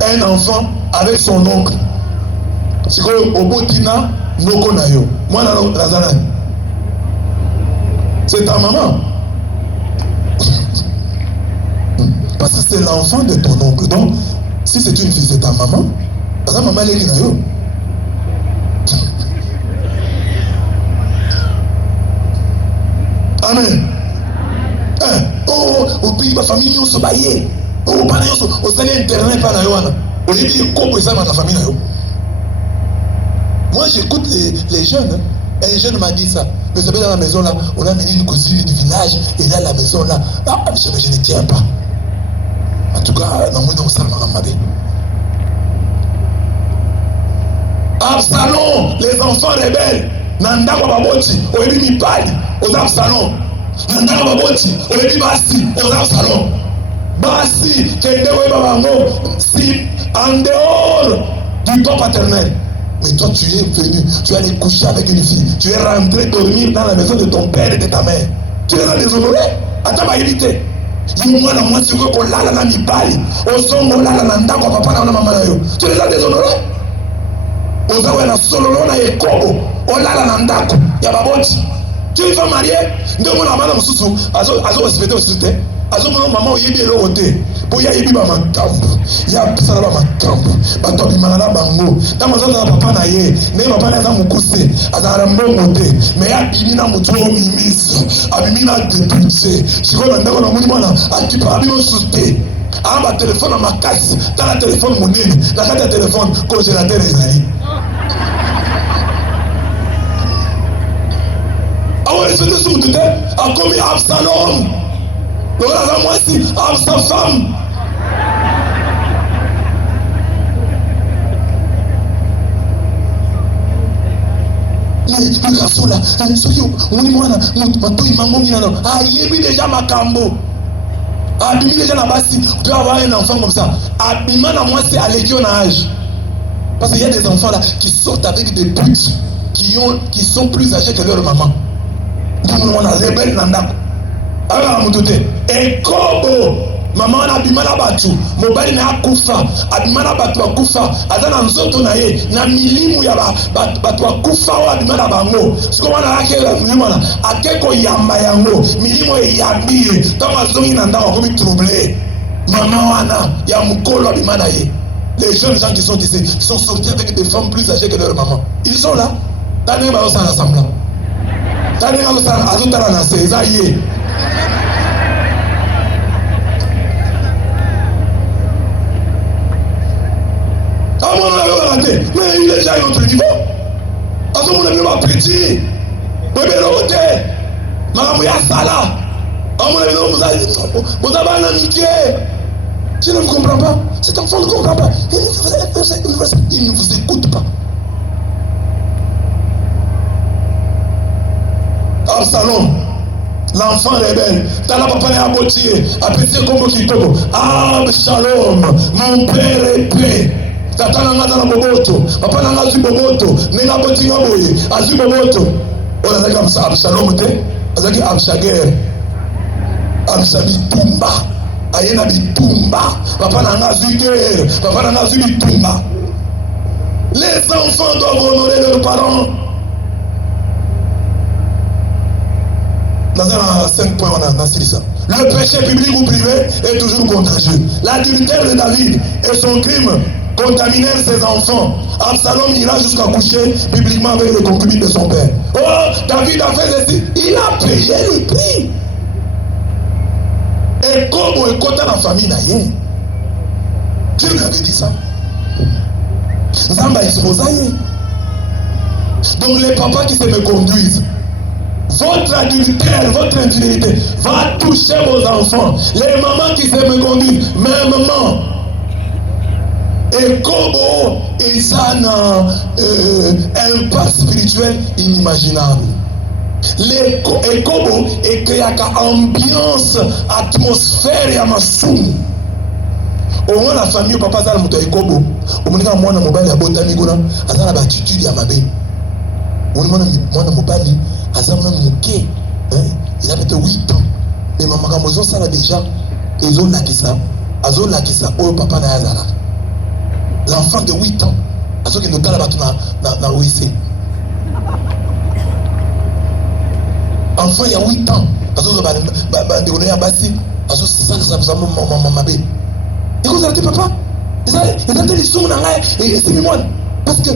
un enfant avec son oncle. C'est comme Obotina Nokonayo. Moi, c'est ta maman. Parce que c'est l'enfant de ton oncle. Donc, si c'est une fille, c'est ta maman. Parce que maman est là. Amen. Au pays, ma famille, on se baillait. Au pays, on se allait internet par la Yoana. Au début, comment ça, ma famille, moi, j'écoute les jeunes. Un jeune m'a dit ça. Mais ça fait dans la maison là, on a mené une cousine du village, et là, la maison là, je ne tiens pas. En tout cas, non, moi, non, ça m'a dit. Absalom, les enfants rebelles, Nanda Baboti, Oebi Mipali, aux Absalom. Nanda Baboti, Oebi Basti, aux Absalom. Basti, Kendewe Babango, si en dehors du temps paternel. Mais toi, tu es venu, tu es allé coucher avec une fille, tu es rentré dormir dans la maison de ton père et de ta mère. Tu les as déshonorés, à ta évité. Moi, la moitié que qu'on l'a la Mipali, au son, on l'a la Nanda, papa, la maman, tu les as déshonorés. Ozawe na sololo na ekobo olala na ndako ya baboti tu vas marier ndemo na bana mususu azo respecter aussi azo mona mama oyebi eloko te po ya yebi ba makambo ya sala ba makambo bato bimana bango tama zo na papa na ye ne papa na za mukuse azara mbongo te me ya bimi na mutu o mimiso abimi na député siko na ndako na moni mwana akipa bino sute aba téléphone ma casse dans la téléphone monene la carte de téléphone congélateur ezali. C'était sous tout a commis Absalom. Le roi a moi aussi, sa femme. Mais le garçon là, on dit moi, il m'a déjà Makambo. Abimi déjà na basi, tu peux avoir un enfant comme ça. Abima na moi c'est à l'équion âge. Parce qu'il y a des enfants là qui sortent avec des putes qui sont plus âgés que leur maman. Donc on a rebelle nanda. Alors mutote ekobo maman na abima na batu mobali na akufa abima na batu akufa azana nzoto na ye na milimu ya batu akufa o abima na bango siko wana ake milimu na akeko yamba yango milimu eyambi tant azongi na ndako komi troublé maman wana ya mukolo abima na ye. Les jeunes gens qui sont ici, qui sont sortis avec des femmes plus âgées que leur maman, ils sont là. Tane ba osa ensemble. Tane ba osa azotara na seza ye. Mais il est déjà à un autre niveau. À ce moment-là, il va petit. Bébé l'autre. Maman ya sala. À mon avis, vous avez un amitié. Je ne vous comprends pas. Cet enfant ne comprend pas. Il ne vous écoute pas. Absalom, l'enfant rebelle, t'as papa à moitié, à petit comme Kitoko. Absalom, mon père est paix. Tata nanga na boboto, papa nanga zu boboto, nena botinga boye, azu boboto. On a dit comme ça, Absalom te, on a dit Abshager. Absabi Tumba. Ayena bitumba, papa nanga zuguer, papa nanga bitumba. Les enfants doivent honorer leurs parents. Dans un 5 points, on a dit ça. Le péché public ou privé est toujours contagieux. L'adultère de David et son crime contaminèrent ses enfants. Absalom ira jusqu'à coucher publiquement avec les concubines de son père. Oh, David a fait ceci. Il a payé le prix. Et comme on est content dans la famille, Dieu lui avait dit ça. Zamba exposa. Donc les papas qui se me conduisent, votre adultère, votre infidélité va toucher vos enfants. Les mamans qui se me conduisent, même maman. Et comme ils ont un impact spirituel inimaginable. Les Ekobo et créaka ambiance, atmosphère et amasum. Au moins la famille, papa Zala Mouto Ekobo, au moins la moine mobile à Botamigona, à la attitude à Mabé. Au moins la mobile, à Zamana Mouké, il a peut-être 8 ans. Mais maman Gamozo Sala déjà, ils ont Lakisa, Azo Lakisa, oh papa Nazara. L'enfant de 8 ans, Azo qui nous t'a na OIC. Enfant il y a 8 ans, parce que on est à Bassi, parce que c'est ça maman. Et vous avez dit papa, ils ont dit les sous et c'est moi. Parce que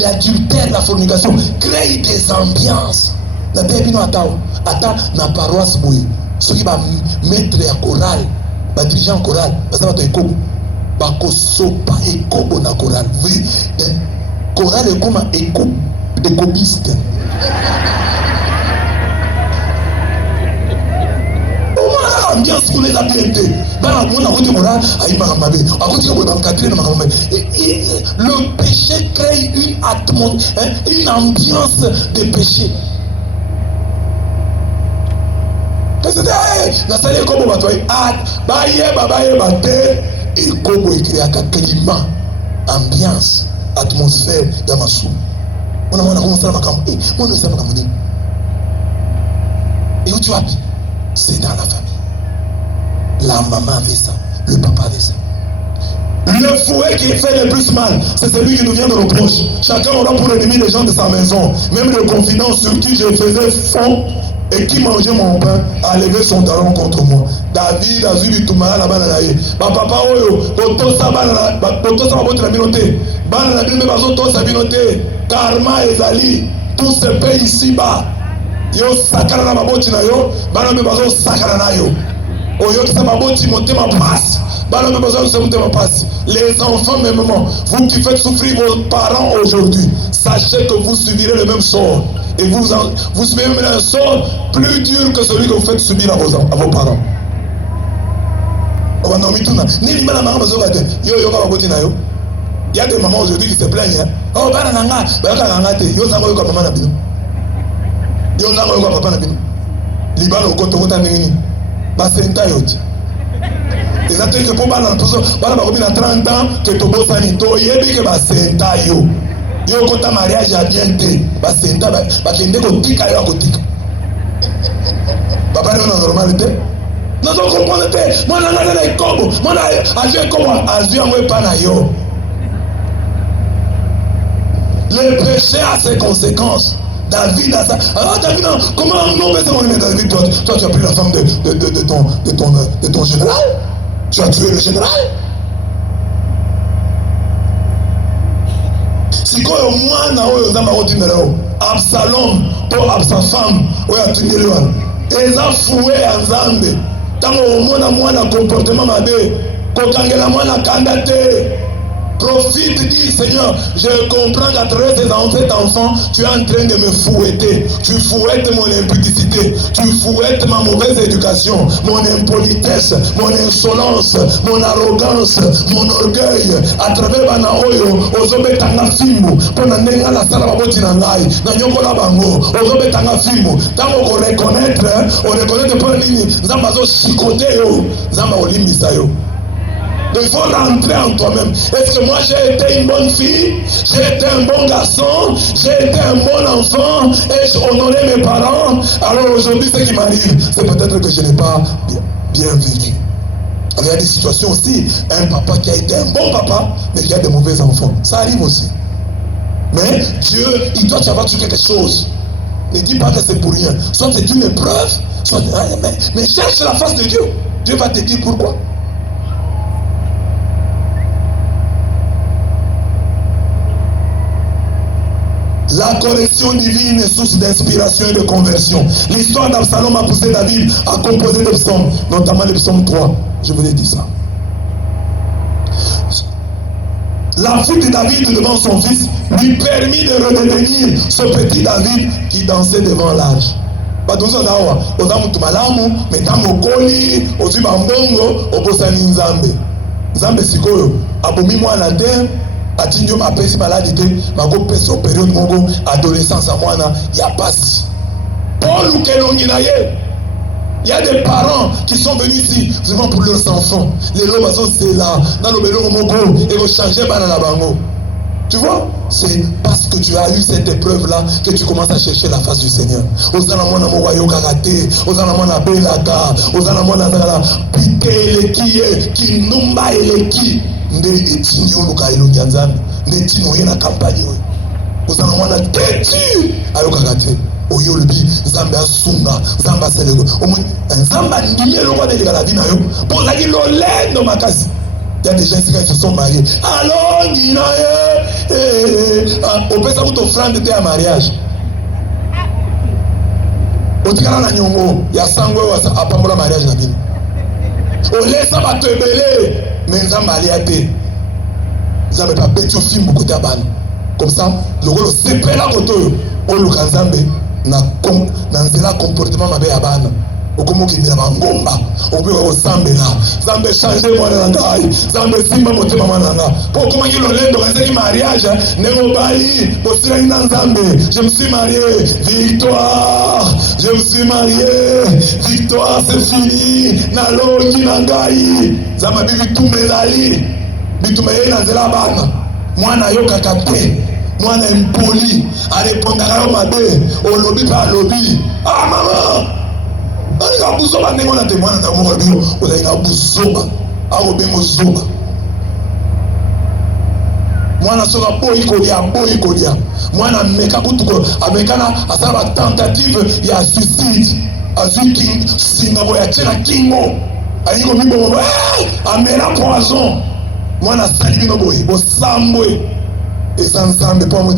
l'adultère, la fornication crée des ambiances. La Bible attend la paroisse bouille. Ceux qui va mettre en chorale, va diriger en chorale, parce que va te écobo, va kosopa écobo na chorale. Oui, chorale est comme un écobiste. Ambiance pour les habiletés. Le péché crée une atmosphère, une ambiance de péché. Climat, ambiance, atmosphère d'Amassou. On a commencé à me et où tu habites? C'est dans la famille. La maman avait ça, le papa avait ça. Le fouet qui fait le plus mal, c'est celui qui nous vient de nos proches. Chacun aura pour ennemi les gens de sa maison. Même le confident sur qui je faisais fond et qui mangeait mon pain a levé son talon contre moi. David a vu tout mal là-bas. Papa, poto sa botte la minoté. Bana la bazoto sa minoté. Karma ezali. Tout se paye ici-bas. Yo sakana na maboti na yo. Bana me bazo sakana na yo. Oyo qui sa maboti monter ma passe. Bana me bazo se monter ma passe. Les enfants, même vous qui faites souffrir vos parents aujourd'hui, sachez que vous subirez le même sort. Et vous subirez même un sort plus dur que celui que vous faites subir à vos parents. Il y a des mamans aujourd'hui qui se plaignent. Oh, banana, banana, yo zango yo papa na bino. Yo zango yo papa na bino. Libano ko to kota nini. basenta yo te. Eza te que pour bana bakomi na 30 ans que tobosani toyebi ke basenta yo. Yo kota mariage ya bien te basenta bakende kotika yo akotika. Papa non normal te. Non donc comprendre te. Moi na na ekobo, moi na azu ekobo azu yango epa na yo. Le péché a ses conséquences. David a ça. Alors David, comment non mais c'est mon David, toi tu as pris la femme de ton général. Tu as tué le général. Si quoi au moins na oyo za maro dinero Absalom pour Absalom oyo atindeliwa. Eza foué en Nzambe. Tango omona mwana comportement mabe, kokangela mwana kandate. Profite, dit Seigneur, je comprends qu'à travers cet enfant, tu es en train de me fouetter. Tu fouettes mon impudicité, tu fouettes ma mauvaise éducation, mon impolitesse, mon insolence, mon arrogance, mon orgueil. À travers Banaoyo, Ozobetanga Fimbo, pour n'endenga la salle à boti nangai, Nanyokola Bango, Ozobetanga Fimbo. Tant qu'on reconnaître, on reconnaît pas l'ini, Zambazo Shikoteo, Zamba Olimisayo. Donc il faut rentrer en toi-même. Est-ce que moi j'ai été une bonne fille? J'ai été un bon garçon? J'ai été un bon enfant? Ai-je honoré mes parents? Alors aujourd'hui, ce qui m'arrive, c'est peut-être que je n'ai pas bien vécu. Il y a des situations aussi, un papa qui a été un bon papa, mais qui a des mauvais enfants. Ça arrive aussi. Mais Dieu, il doit y avoir quelque chose. Ne dis pas que c'est pour rien. Soit c'est une épreuve, soit... Mais cherche la face de Dieu. Dieu va te dire pourquoi. La correction divine est source d'inspiration et de conversion. L'histoire d'Absalom a poussé David à composer des psaumes, notamment le psaume 3. Je vous ai dit ça. La fuite de David devant son fils lui permit de redevenir ce petit David qui dansait devant l'âge. Nzambe sikoyo abomi mwana te atindio mapesi maladi te makopesa période moko adolescence à mwana ya pasi Paul kelongi na ye. Il y a des parents qui sont venus ici souvent pour leurs enfants. Les lots c'est là dans le belo moko et vont changer banana bango. Tu vois, c'est parce que tu as eu cette épreuve-là que tu commences à chercher la face du Seigneur. Osana mwana mowayo karate, osana mwana belaka, osana mwana zala pite eleki ki numba eleki nde etinyo luka elongi nzambe nde tino ye na campagne oyo. Osana mwana teti ayo karate. Oyo lebi nzambe asunga nzambe aseleko nzambe ndimi eloko delika la vie na yo pour la lo lendo makasi. Il y a des gens qui se sont mariés. Alors, on peut savoir ton frère de un mariage. On dit qu'il y a nyongo, il y a sango, à pas le mariage. On laisse ça te belé, mais ils ont marié à te. Ils n'ont pas pété au film beaucoup d'abans. Comme ça, le rôle c'est pas la photo. On le canzambe, na nzela comportement ma bé abana. Okomo kibira bangomba obe osambela zambe changer mwana ngai zambe simba motema mwana nga po koma kilo lendo ezeki mariage nengo bali posira ina nzambe je me suis marié victoire je me suis marié victoire c'est fini na longi na ngai zama bibi tumelali bitumeye na zela bana mwana yokaka te mwana impoli arepondaka yo mabe olobi pa lobi ah mama Alinga buzoba ndenge na témoin na moko bio olinga buzoba ako bengo zoba mwana soka boyi kolia mwana meka kutuko amekana asaba tentative ya suicide azuki singa boya tena kingo ayiko mimbo amela poison mwana sali bino boyi bosambwe eza nzambe po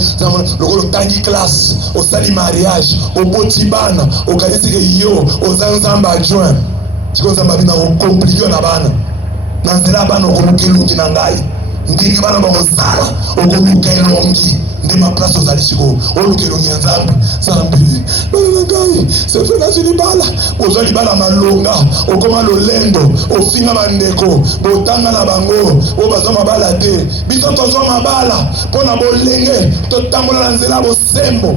lokolo tangi classe osali mariage oboti bana okanisi ke yo oza nzambe adjoint siko nzambe abina okomplike na bana na nzela bana okoluka elongi na ngai ndenge bana bakosala okoluka elongi nde maplace ozali sikoyo oluka elongi ya nzambe nzambe bana na ngai sefe nazwi libala ozwa libala malonga okoma lolendo ofinga bandeko botanga na bango oyo bazwa mabala te biso tozwa mabala mpo na bolenge totambola na nzela bosembo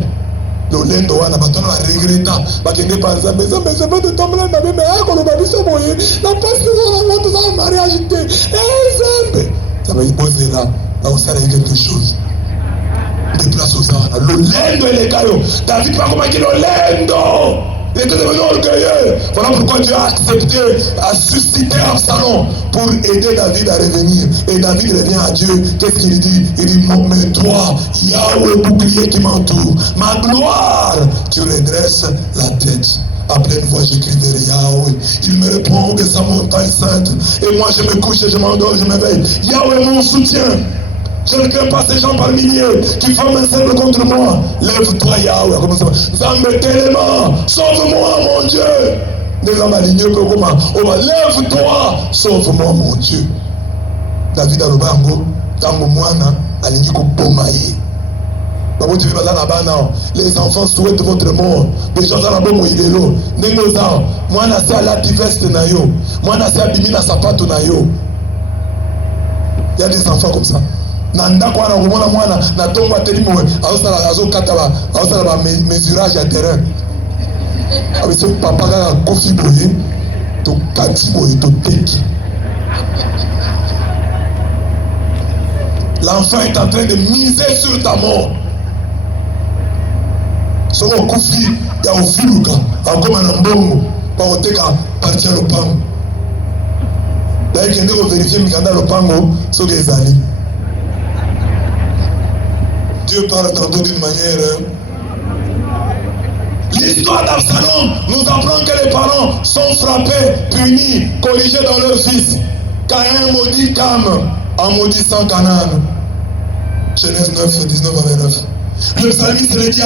lolendo wana batono ba regreta bakende panza mais ça va de tomber na bébé ko ba biso boye na passe na moto za mariage te zambe ça va y poser là on sera quelque chose de place aux arts lolendo et les caillots David pas comment qu'il lolendo il était devenu orgueilleux. Voilà pourquoi Dieu a accepté, a suscité Absalom pour aider David à revenir. Et David revient à Dieu. Qu'est-ce qu'il dit? Il dit, mais toi, Yahweh, bouclier qui m'entoure, ma gloire, tu redresses la tête. À pleine voix, j'écris vers Yahweh. Il me répond de sa montagne sainte. Et moi, je me couche et je m'endors, je m'éveille. Yahweh, mon soutien. Je ne crains pas ces gens par milliers qui forment un cercle contre moi. Lève-toi, Yahweh. Comment ça va? Sauve-moi, mon Dieu. Lève-toi, sauve-moi, mon Dieu. David a le bango. Tango moana, alingi ko bomaye. Les enfants souhaitent votre mort. Les gens ont bon idélo. Nengoza, moi na c'est à la diveste na yo. Moi na c'est à bimina sapato na yo. Il y a des enfants comme ça. Nanda kwa na kumona mwana na tongo atelimo aosala azokata ba aosala ba mesurage à terrain. Avec ce papa ka kofi boye to kati boye to teki. L'enfant est en train de miser sur ta mort. Soko kofi ya ofuluka akoma na mbongo pa oteka partir lopango. D'ailleurs kende ko vérifier mikanda lopango soki ezali. Dieu parle tantôt d'une manière. L'histoire d'Absalom nous apprend que les parents sont frappés, punis, corrigés dans leur fils. Caïn maudit Cam en maudissant Canaan. Genèse 9, 19 à 29. Le psalmiste le dit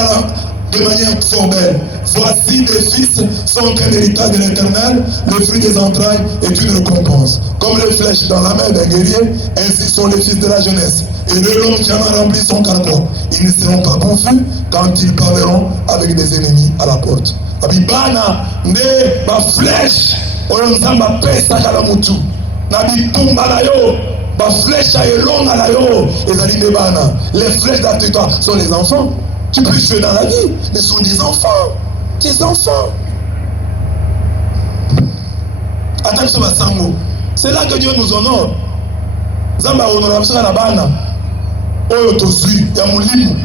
de manière fort belle. Voici des fils sont un héritage de l'Éternel, le fruit des entrailles est une récompense. Comme les flèches dans la main d'un guerrier, ainsi sont les fils de la jeunesse. Et l'homme qui en a rempli son carcan. Ils ne seront pas confus quand ils parleront avec des ennemis à la porte. Abibana, ne ba flèche, oyonzamba pesa kala mutu. Na bitumba na yo, ba flèche a elonga na yo, ezali nebana. Les flèches d'un territoire sont les enfants. Tu peux tuer dans la vie, mais ce sont des enfants. Des enfants. Attention à Sango. C'est là que Dieu nous honore. Zamba honore la bana. Oyo tozui ya mulimu.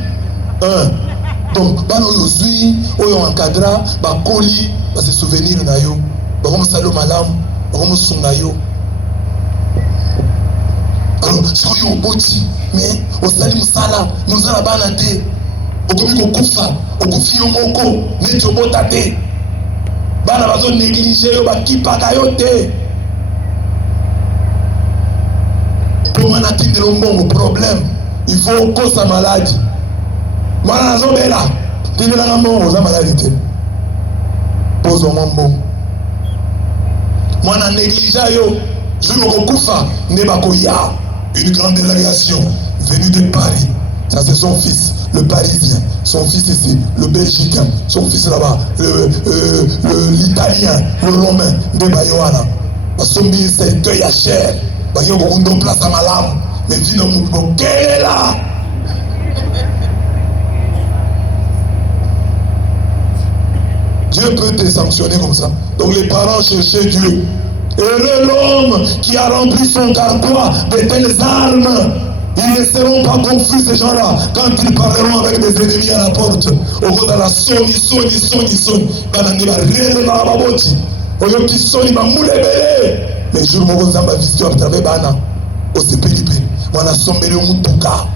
Donc bana oyo zui, oyo encadra, ba koli, ba se souvenir na yo. Ba comme salo malamu, ba comme sunga yo. Alors, si oyo boti, mais osali musala, musala bana te. Okomi kokufa, okufi yo moko, neti obota te. Bana bazo négliger yo bakipaka yo te. Comment a-t-il de l'ombongo problème? Il faut kosa maladie. Mwana nazo bela, tini na mbongo za maladie te. Pozo mbongo. Mwana négligea yo, jour kokufa, ne bakoya. Une grande délégation venue de Paris. Ça c'est son fils, le Parisien, son fils ici, le Belgicain, son fils là-bas, l'Italien, le Romain, de Bayoana. Basombi c'est que ya cher, Bayo Bondo place à Malam, mais finalement, quel est là? Dieu peut te sanctionner comme ça. Donc les parents cherchaient Dieu. Heureux l'homme qui a rempli son carquois de telles armes. Ils ne seront pas confus ces gens-là quand ils parleront avec des ennemis à la porte. Au cours de la soni. Banani va rire dans la baboti. Au lieu qui soni va moulébélé. Mais jour où vous avez vision à travers Bana, au CPDP, moi a sombéré au Mutuka,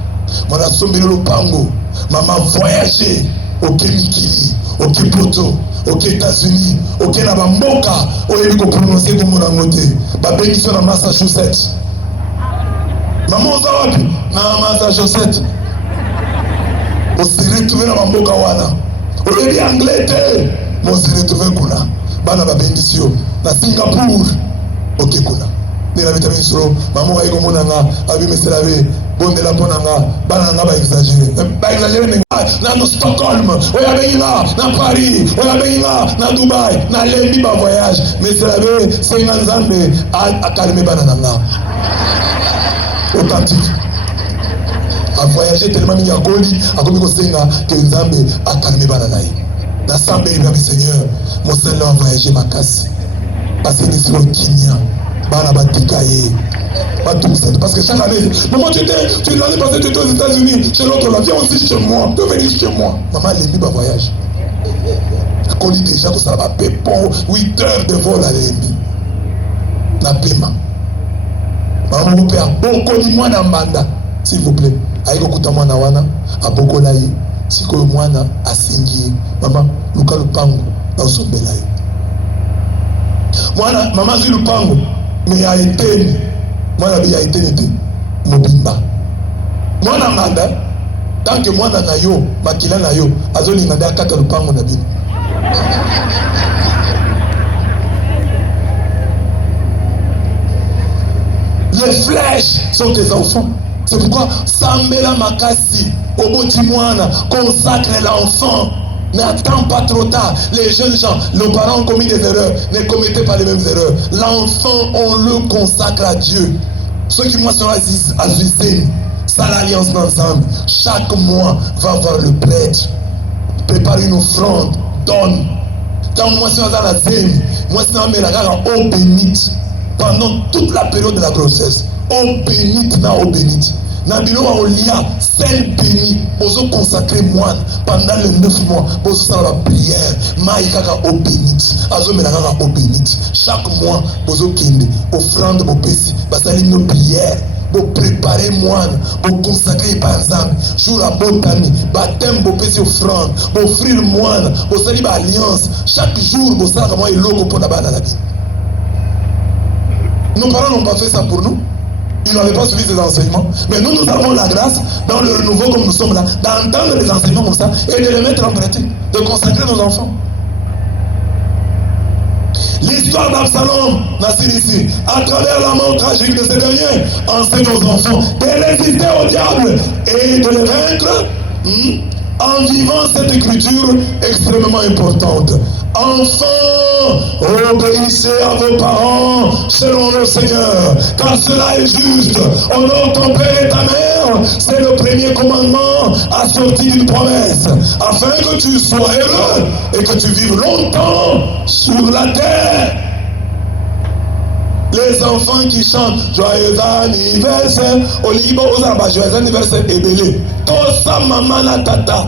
moi a sombéré au Pango, maman voyagé au Kemikili, au Kipoto, aux États-Unis, au Kenabamboka, au Yéliko prononcé comme on a noté, ma bénédiction dans Massachusetts. Maman Zawapi, dans Massachusetts. On s'est retrouvé dans Mamboka Wana. On est anglais, mais on s'est retrouvé Kuna. Bana ma bénédiction. Dans Singapour, ok Kuna. Mais la vitamine sur maman aïe comme on a, abi me se laver. Bon de la ponanga, bananga va exagérer. Pas exagérer, dans Stockholm, on a béni là, dans Paris, on a béni là, dans Dubaï, dans l'Embi, ma voyage. Mais se laver, c'est une ensemble à calmer bananga. Authentique. a voyagé tellement mingi akoli akomi kosenga ke nzambe akalme bana na ye nasambe eba Seigneur mosala a voyagé makasi asenisi kimia bana batika ye parce que chaque année maman tu l'année passée tu étais aux États-Unis chez l'autre là viens aussi chez moi tu venir chez moi maman lembi ba voyage akoli déjà ko ça va pépon 8 heures de vol à lembi na pema maman pe abokoli mwana mbanda s'il vous plaît ayi kokuta mwana wana abokola ye sikoyo mwana asengi mama luka lupango na osombela ye mwana mama zwi lupango me ya eteni mwana bi ya eteni te mobimba mwana mbanda tanke mwana na yo makila na yo azolinga nde akata lupango na bino les flèches sont tes enfants. C'est pourquoi Sambela Makasi, Oboti Mwana, consacre l'enfant. N'attends pas trop tard. Les jeunes gens, nos parents ont commis des erreurs. Ne commettez pas les mêmes erreurs. L'enfant, on le consacre à Dieu. Ceux qui moi sont azusés, ça l'alliance ensemble. Chaque mois, va voir le prêtre. Prépare une offrande. Donne. Tant moi, c'est dans la zème. Moi, c'est dans la eau bénite. Pendant toute la période de la grossesse, eau bénite na eau bénite. Nabilo wa olia, sel béni, bozo consacrer moine pendant les 9 mois, bozo faire la prière, maïkaka eau bénite, azo menakaka eau bénite. Chaque mois, bozo kende, offrande bo pesi, basali nos prières, bo préparer moine, bo consacrer par exemple, jour à botani, baptême bo pesi offrande, bo offrir moine, bo sali ba alliance, chaque jour bo sala kama eloko pour na bana la vie. Nos parents n'ont pas fait ça pour nous. Ils n'avaient pas suivi ces enseignements. Mais nous, nous avons la grâce, dans le renouveau comme nous sommes là, d'entendre les enseignements comme ça et de les mettre en pratique, de consacrer nos enfants. L'histoire d'Absalom, Nassir ici, à travers la mort tragique de ces derniers, enseigne aux enfants de résister au diable et de les vaincre en vivant cette écriture extrêmement importante. Enfants, obéissez à vos parents selon le Seigneur, car cela est juste. Honore ton père et ta mère, c'est le premier commandement assorti d'une promesse, afin que tu sois heureux et que tu vives longtemps sur la terre. Les enfants qui chantent joyeux anniversaire, au Liban, aux Arabes, joyeux anniversaire, et belé. Tosa maman la tata.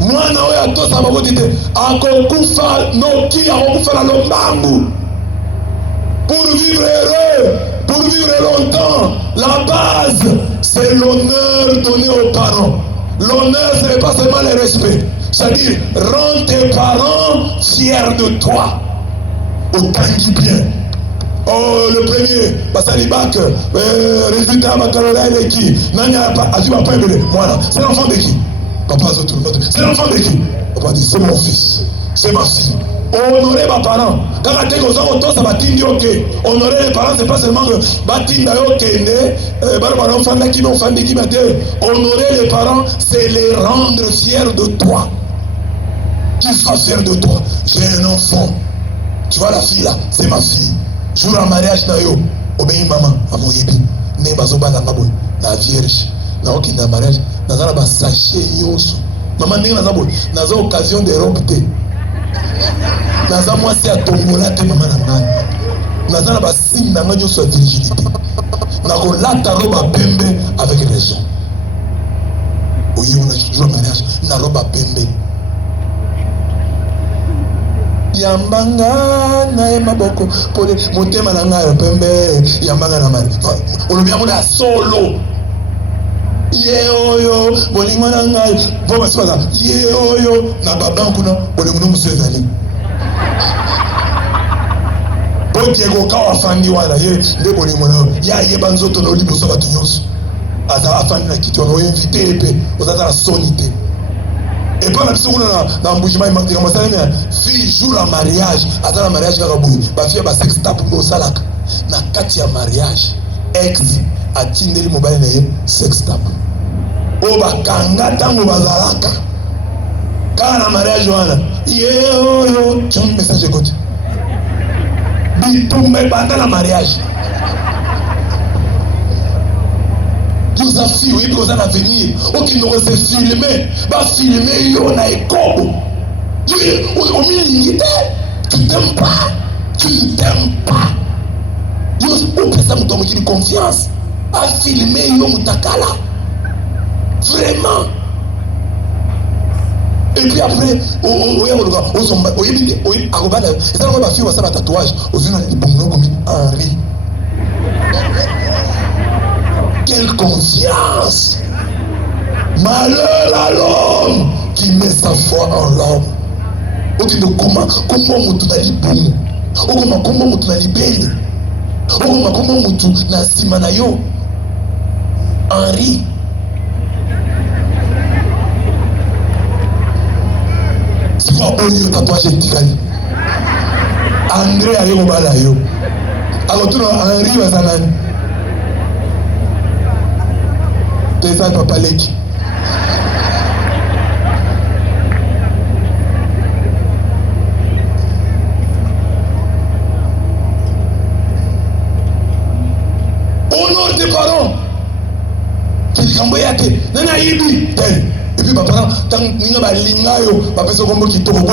Moi, na tosa maman dit, akokufa noki, akokufa la lombangu. Pour vivre heureux, pour vivre longtemps, la base, c'est l'honneur donné aux parents. L'honneur, ce n'est pas seulement le respect. C'est-à-dire, rends tes parents fiers de toi. Autant qui bien. Oh, le premier, Bassali Bac, résultat, Baccalauréat, qui Nanya, Adjiba Pembele, voilà. C'est l'enfant de qui? Papa, c'est l'enfant de qui? Papa dit, c'est mon fils, c'est ma fille. Honorer mes parents. Quand on dit que ça va t'indiquer, ok. Honorer les parents, c'est pas seulement que Batinda Okende, honorer les parents, c'est les rendre fiers de toi. Qu'ils soient fiers de toi. J'ai un enfant. Tu vois la fille là, c'est ma fille. Jour en mariage na yo, obéis maman, à mon yebi. Ne bazoba na maboy, na vierge. Na oki na mariage, na zala ba sachet yoso. Maman ne na zabo, na za occasion de robe te. Na za moi c'est à tombola te maman na ngai. Na zala ba signe na ngai yoso virginité. Na ko lata robe pembe avec raison. Oyi on a jour en mariage, na robe pembe. Yambanga na emaboko pole motema na ngai pembe yambanga na mari olobi yango na solo ye oyo bolingo na ngai bo baswaza ye oyo na babanku na bolingo no musezali Diego kawa fandi wana ye nde bolingo na ya ye banzoto na olibo so batu nyonso aza afandi na kiti ono invité epe ozaza na sonité. Et pas la personne dans le bougement, il commence à dire fille joue le mariage, attends le mariage, ma fille a sex tape pour ça. Na katia mariage, ex a tindé le mobile naye sex tape. Oba kanga tango bazalaka. Quand la mariage wana, yo, tu as un message de côté. Bitumbe pendant le mariage. Vous avez filmé, vous allez venir. Aucun n'aurait se filmer. Va filmer, yo na écobo. Au milieu, tu t'aimes pas. Tu ne t'aimes pas. Yo, où que ça me donne une confiance. À filmer, yo mutakala. Vraiment. Et puis après, quelle confiance! Malheur à l'homme qui met sa foi en l'homme. Comment tu as dit bon? Comment tu as dit belle? Comment tu as dit simanayo? Henri. C'est quoi le tatouage éthical? André a eu un balayo. Alors tu as Henri Wazanan. C'est ça, papa Leki. Honore tes parents. Tu dis Kamboyate, Nana Ibi, tel. Et puis papa, tant que ba lingayo, papa se combo qui tombe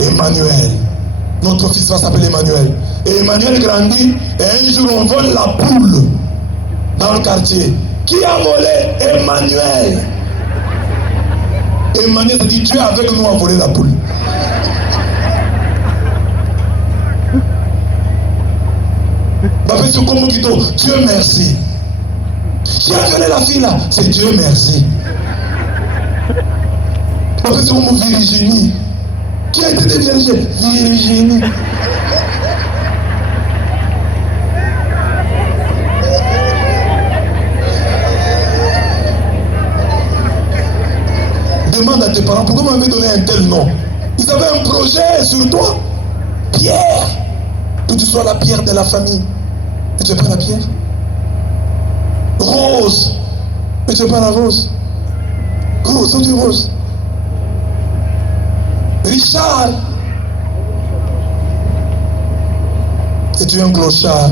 Emmanuel. Notre fils va s'appeler Emmanuel. Et Emmanuel grandit et un jour on vole la poule dans le quartier. Qui a volé? Emmanuel. Emmanuel se dit Dieu avec nous a volé la poule. Papa se combo qui tombe, Dieu merci. Qui a violé la fille là? C'est Dieu merci. Papa se combo Virginie. Qui a été déviergé? Virginie. Demande à tes parents pourquoi vous m'avez donné un tel nom. Ils avaient un projet sur toi. Pierre. Que tu sois la pierre de la famille. Et tu n'es pas la pierre. Rose. Et tu n'es pas la rose. Rose, on dit rose. Richard. Et tu es un clochard.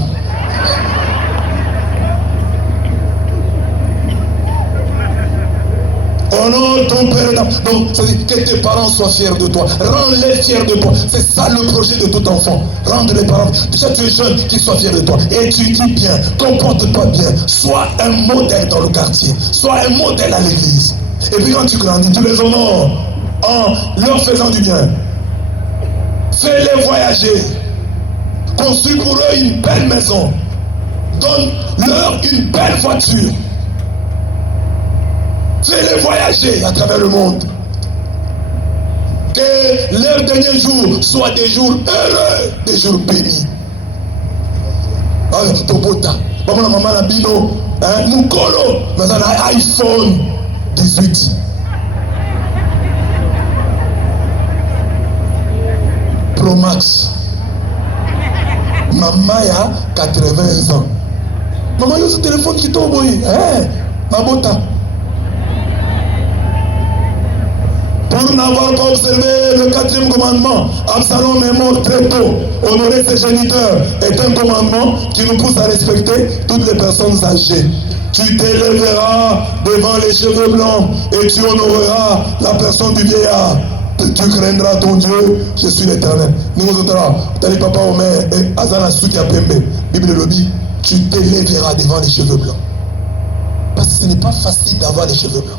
Honore ton père. Donc, c'est-à-dire que tes parents soient fiers de toi. Rends-les fiers de toi. C'est ça le projet de tout enfant. Rendre les parents. Déjà, tu es jeune, qu'ils soient fiers de toi. Étudie bien. Comporte-toi bien. Sois un modèle dans le quartier. Sois un modèle à l'église. Et puis, quand tu grandis, tu les honores en leur faisant du bien. Fais-les voyager. Construis pour eux une belle maison. Donne-leur une belle voiture. Fais-les voyager à travers le monde. Que leurs derniers jours soient des jours heureux, des jours bénis. Alors, Tobota, maman la bino, Mukolo, mais on a iPhone 18. Pro Max. Maman a 80 ans. Maman, il y a ce téléphone qui tombe, Mabota. Pour n'avoir pas observé le 4e commandement, Absalom est mort très tôt. Honorer ses géniteurs est un commandement qui nous pousse à respecter toutes les personnes âgées. Tu t'élèveras devant les cheveux blancs et tu honoreras la personne du vieillard. Tu craindras ton Dieu, je suis l'Éternel. Nous autres, Tali Papa Omer et Azana Souki Apembe, Bible le dit, tu t'élèveras devant les cheveux blancs. Parce que ce n'est pas facile d'avoir les cheveux blancs.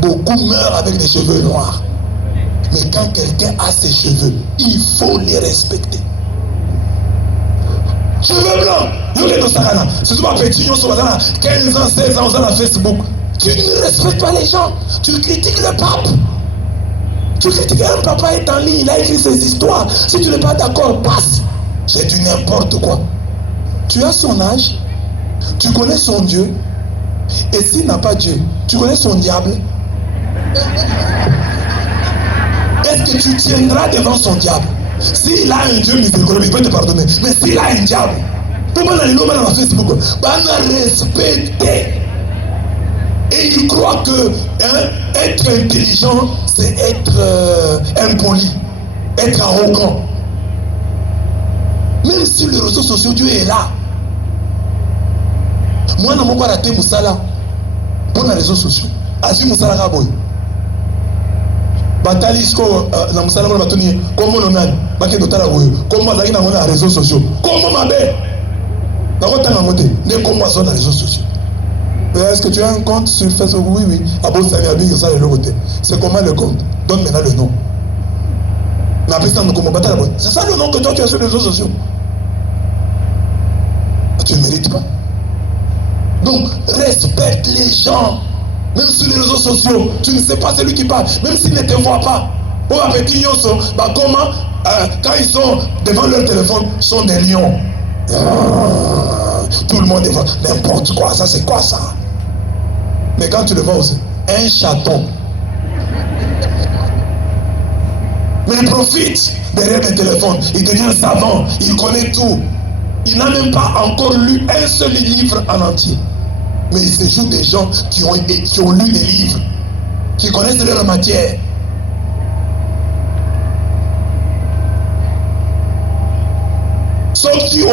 Beaucoup meurent avec des cheveux noirs. Mais quand quelqu'un a ses cheveux, il faut les respecter. Cheveux blancs, c'est souvent petit, 15 ans, 16 ans, on a Facebook. Tu ne respectes pas les gens. Tu critiques le pape. Tu critiques un papa est en ligne, il a écrit ses histoires. Si tu n'es pas d'accord, passe. C'est du n'importe quoi. Tu as son âge, tu connais son Dieu. Et s'il n'a pas Dieu, tu connais son diable. Est-ce que tu tiendras devant son diable? S'il a un Dieu miséricordieux, il peut te pardonner. Mais s'il a un diable, comment on a Facebook? Respecter. Et il croit que être intelligent, c'est être impoli, être arrogant. Même si les réseaux sociaux, Dieu est là. Moi, je n'ai pas raté Moussala pour les réseaux sociaux. As-tu Moussala Raboy? Batalisco, dans Moussala, comment on a comment on a les réseaux sociaux? Comment ma belle? Dans votre temps, ne comment on a les réseaux sociaux? Est-ce que tu as un compte sur Facebook? Oui, oui. C'est comment le compte? Donne maintenant le nom. C'est ça le nom que toi tu as sur les réseaux sociaux. Tu ne mérites pas. Donc, respecte les gens. Même sur les réseaux sociaux, tu ne sais pas celui qui parle, même s'il ne te voit pas. Quand ils sont devant leur téléphone, ils sont des lions. Tout le monde est n'importe quoi, ça c'est quoi ça? Mais quand tu le vois aussi, un chaton. Mais il profite derrière les téléphones, il devient savant, il connaît tout. Il n'a même pas encore lu un seul livre en entier. Mais il se joue des gens qui ont lu des livres, qui connaissent leur matière. Sauf qui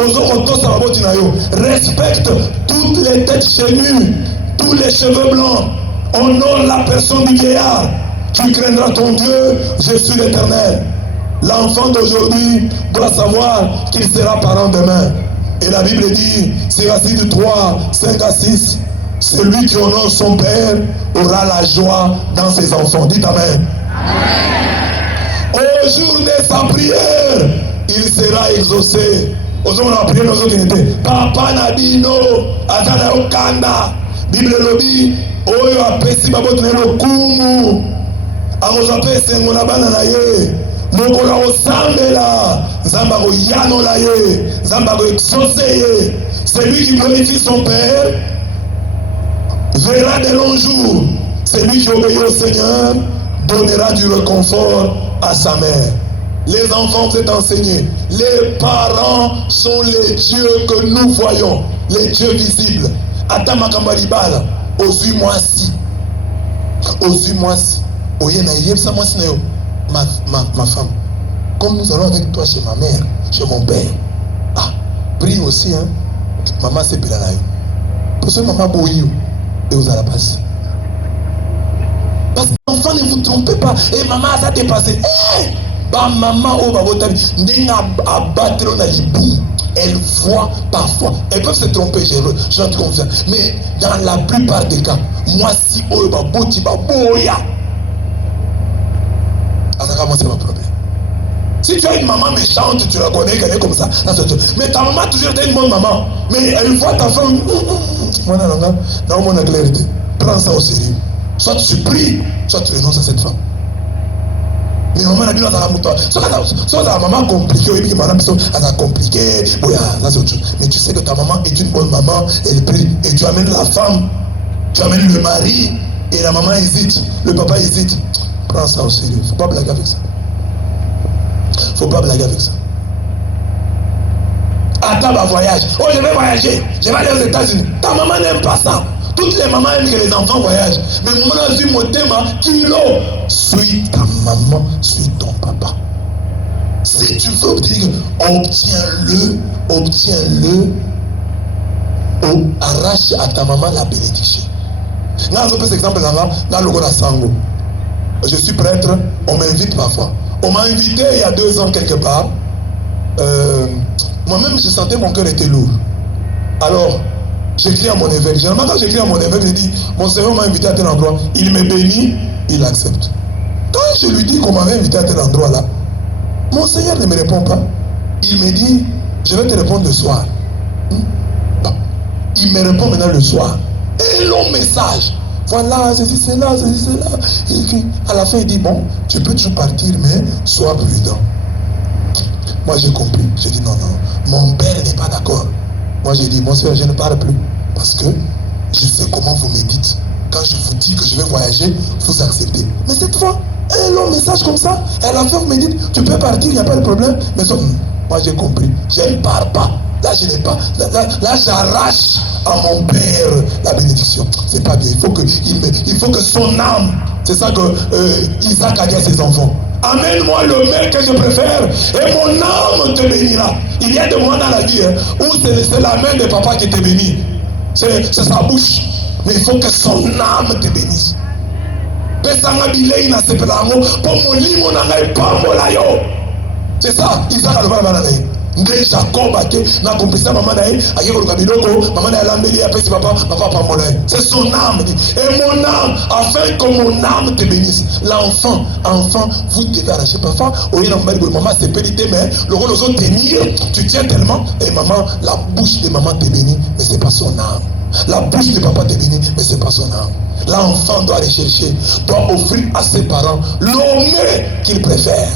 respecte toutes les têtes chenues, tous les cheveux blancs, honore la personne du vieillard. Tu craindras ton Dieu, je suis l'Éternel. L'enfant d'aujourd'hui doit savoir qu'il sera parent demain. Et la Bible dit, c'est assis de 3, 5 à 6, celui qui honore son père aura la joie dans ses enfants. Dites Amen. Au jour de sa prière, il sera exaucé. Au jour de la prière, nous autres, Papa Nabino, Azana Okanda, Bible Lobby, Oyo apesi babotne lokumu, Amozapesi ngonabana na ye. Mokola osambela, Zamba yano la ye, Zamba exaucé. Celui qui glorifie son père verra de longs jours. Celui qui obéit au Seigneur donnera du réconfort à sa mère. Les enfants, vous êtes enseignés. Les parents sont les dieux que nous voyons, les dieux visibles. Atama Kambalibala, osui-moi si. Osui-moi si. Oyena yebsa moi si ma femme. Comme nous allons avec toi chez ma mère, chez mon père. Ah, prie aussi, hein. Maman c'est Pilanaï. Pour ce maman bouillou. Et vous allez passer. Parce que l'enfant, ne vous trompez pas. Et maman, ça t'est passé. Eh! Bah, maman, oh, bah, votre ami, elle voit parfois. Elles peuvent se tromper, j'en ai confiance. Mais dans la plupart des cas, moi, si, oh, bah, boti, bah, boya. Alors, moi, c'est mon problème. Si tu as une maman méchante, tu la connais, qu'elle est comme ça. Mais ta maman, toujours été une bonne maman. Mais elle voit ta femme. Dans mon clarté. Prends ça au sérieux. Soit tu pries, soit tu renonces à cette femme. Mais maman n'a pas dans la mouton. Soit la maman compliquée, et puis madame a compliqué. Oui, ça c'est autre chose. Mais tu sais que ta maman est une bonne maman, elle prie. Et tu amènes la femme, tu amènes le mari, et la maman hésite, le papa hésite. Prends ça au sérieux. Faut pas blaguer avec ça. Faut pas blaguer avec ça. Attends ma voyage. Oh, je vais voyager. Je vais aller aux États-Unis. Ta maman n'aime pas ça. Toutes les mamans aiment que les enfants voyagent. Mais moi, je suis mon thème, kilo. Suis ta maman, suis ton papa. Si tu veux obtenir, obtiens-le. Arrache à ta maman la bénédiction. Là, je prends cet exemple dans le Sango. Je suis prêtre, on m'invite parfois. On m'a invité il y a 2 ans quelque part. Moi-même, je sentais mon cœur était lourd. Alors, j'écris à mon évêque. Généralement, quand j'écris à mon évêque, je dis, mon Seigneur m'a invité à tel endroit. Il me bénit, il accepte. Quand je lui dis qu'on m'avait invité à tel endroit là, mon Seigneur ne me répond pas. Il me dit, je vais te répondre le soir. Bon. Il me répond maintenant le soir. Un long message. Voilà, ceci, c'est là, ceci, c'est là. Et à la fin, il dit, bon, tu peux toujours partir, mais sois prudent. Moi, j'ai compris. J'ai dit, non, mon père n'est pas d'accord. Moi, j'ai dit, mon Seigneur, je ne parle plus. Parce que je sais comment vous me dites. Quand je vous dis que je vais voyager, vous acceptez. Mais cette fois, un long message comme ça, et à la fin, vous me dites, tu peux partir, il n'y a pas de problème. Mais ça, moi, j'ai compris. Je ne pars pas. Là, je n'ai pas. Là, j'arrache à mon père la bénédiction. C'est pas bien. Il faut que son âme, c'est ça que Isaac a dit à ses enfants. Amène-moi le mec que je préfère et mon âme te bénira. Il y a des moments dans la vie où c'est la main de papa qui te bénit. c'est sa bouche. Mais il faut que son âme te bénisse. C'est ça, Isaac a le mal à nde Jacob ake na accomplissant maman nae ake ko kabidoko maman na lambeli après papa pambola. C'est son âme et mon âme afin que mon âme te bénisse. L'enfant vous devez arracher parfois au lieu d'embêter maman c'est pédité mais le rôle aux autres tenir tu tiens tellement et maman la bouche de maman te bénit mais c'est pas son âme. La bouche de papa te bénit mais c'est pas son âme. L'enfant doit aller chercher, doit offrir à ses parents l'honneur qu'il préfère.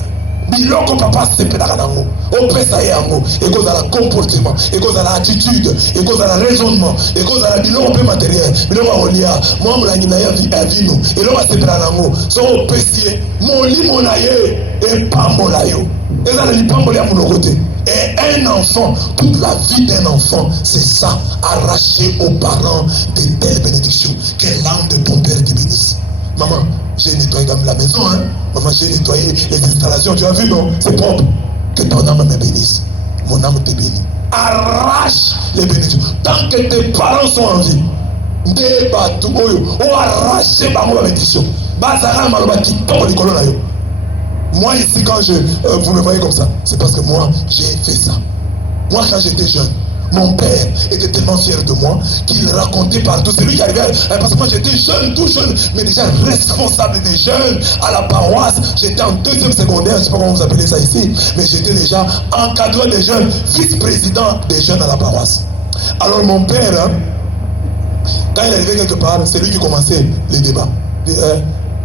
Biloko papa sepelaka nango opesa yango ekozala comportement ekozala attitude ekozala raisonnement ekozala biloko pe matériel biloko olia moi molangi na ya vino eloko sepela nango so opesi molimo na ye epambola yo ezala lipambola ya monoko te. Et un enfant, toute la vie d'un enfant, c'est ça, arracher aux parents de telles bénédictions. Que l'âme de ton père te bénisse. Maman, j'ai nettoyé la maison, hein. Maman, j'ai nettoyé les installations, tu as vu, non? C'est propre. Que ton âme me bénisse. Mon âme te bénit. Arrache les bénédictions. Tant que tes parents sont en vie, des bateaux, ou arracher ma bénédiction. Bazara maloba qui tombe les colonnes. Moi ici quand vous me voyez comme ça, c'est parce que moi j'ai fait ça. Moi quand j'étais jeune, mon père était tellement fier de moi qu'il racontait partout. C'est lui qui arrivait, parce que moi j'étais jeune, tout jeune, mais déjà responsable des jeunes à la paroisse. J'étais en deuxième secondaire, je ne sais pas comment vous appelez ça ici, mais j'étais déjà encadrant des jeunes, vice-président des jeunes à la paroisse. Alors mon père, hein, quand il arrivait quelque part, c'est lui qui commençait les débats.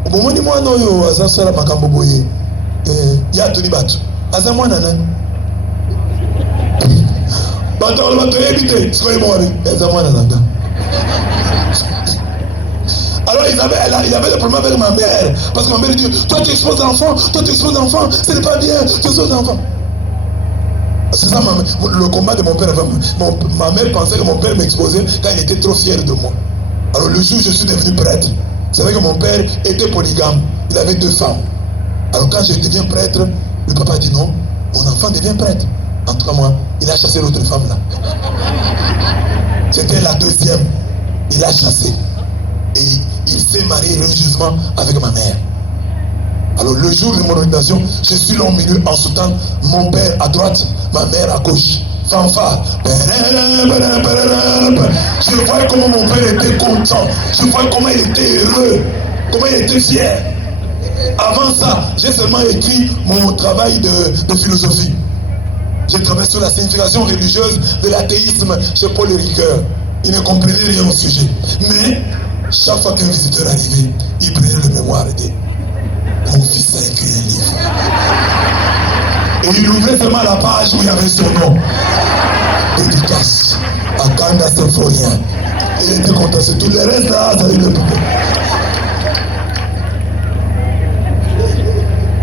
Au moment où moi non yo azasala makambo boye. Ya tuni batu aza mwana nani bato yebite sikoyi mwana aza mwana nanga. Alors il avait le problème avec ma mère parce que ma mère dit toi tu exposes l'enfant, ce n'est pas bien, tu exposes l'enfant. C'est ça le combat de mon père. Ma mère pensait que mon père m'exposait quand il était trop fier de moi. Alors le jour où je suis devenu prêtre, vous savez que mon père était polygame, il avait 2 femmes. Alors quand je deviens prêtre, le papa dit non, mon enfant devient prêtre. En tout cas moi, il a chassé l'autre femme là. C'était la 2e. Il a chassé. Et il s'est marié religieusement avec ma mère. Alors le jour de mon ordination, je suis là au milieu en soutenant mon père à droite, ma mère à gauche. Fanfare. Je voyais comment mon père était content. Je voyais comment il était heureux. Comment il était fier. Avant ça, j'ai seulement écrit mon travail de philosophie. J'ai travaillé sur la signification religieuse de l'athéisme chez Paul Ricoeur. Il ne comprenait rien au sujet. Mais chaque fois qu'un visiteur arrivait, il prenait le mémoire et dit mon fils a écrit un livre. Et il ouvrait seulement la page où il y avait son nom. Dédicace à Kanda Symphorien. Il était content. C'est tout le reste là, ça avait le problème.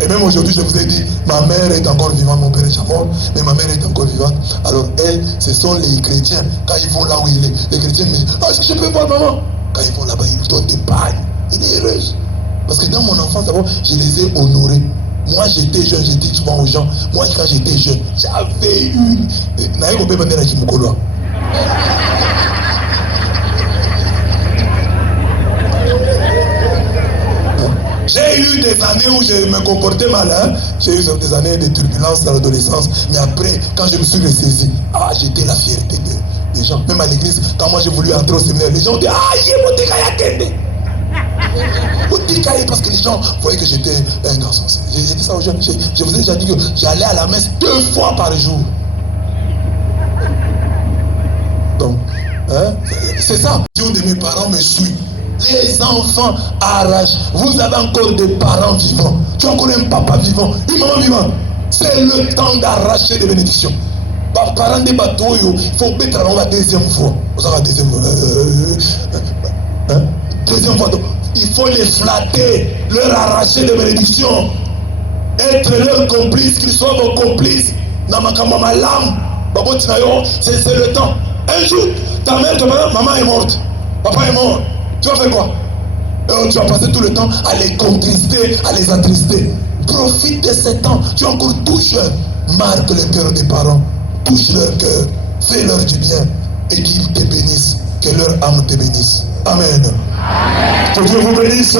Et même aujourd'hui, je vous ai dit, ma mère est encore vivante, mon père est mort, mais ma mère est encore vivante. Alors elle, ce sont les chrétiens. Quand ils vont là où il est, les chrétiens me disent, est-ce que je peux voir maman? Quand ils vont là-bas, ils lui donnent des pagnes. Il est heureuse. Parce que dans mon enfance, d'abord, je les ai honorés. Moi, j'étais jeune, j'ai dit souvent aux gens, moi, quand j'étais jeune, j'avais une... J'ai eu des années où je me comportais mal, hein? J'ai eu des années de turbulence dans l'adolescence, mais après, quand je me suis ressaisi, j'étais la fierté des gens. Même à l'église, quand moi j'ai voulu entrer au séminaire, les gens ont dit parce que les gens voyaient que j'étais un garçon. J'ai dit ça aux jeunes. Je vous ai déjà dit que j'allais à la messe 2 fois par jour. Donc, hein? C'est ça. Dieu de mes parents me suit. Les enfants arrachent. Vous avez encore des parents vivants. Tu as encore un papa vivant, une maman vivante. C'est le temps d'arracher des bénédictions. Parents des bateaux, il faut mettre la 2e fois. Vous avez la 2e fois. Hein? 2e fois. Il faut les flatter, leur arracher des bénédictions. Être leur complice, qu'ils soient vos complices. C'est le temps. Un jour, ta mère te dit, maman est morte. Papa est mort. Tu vas faire quoi? Tu vas passer tout le temps à les contrister, à les attrister. Profite de ce temps. Tu es encore tout jeune. Marque le cœur des parents. Touche leur cœur. Fais-leur du bien. Et qu'ils te bénissent. Que leur âme te bénisse. Amen. Que Dieu vous bénisse.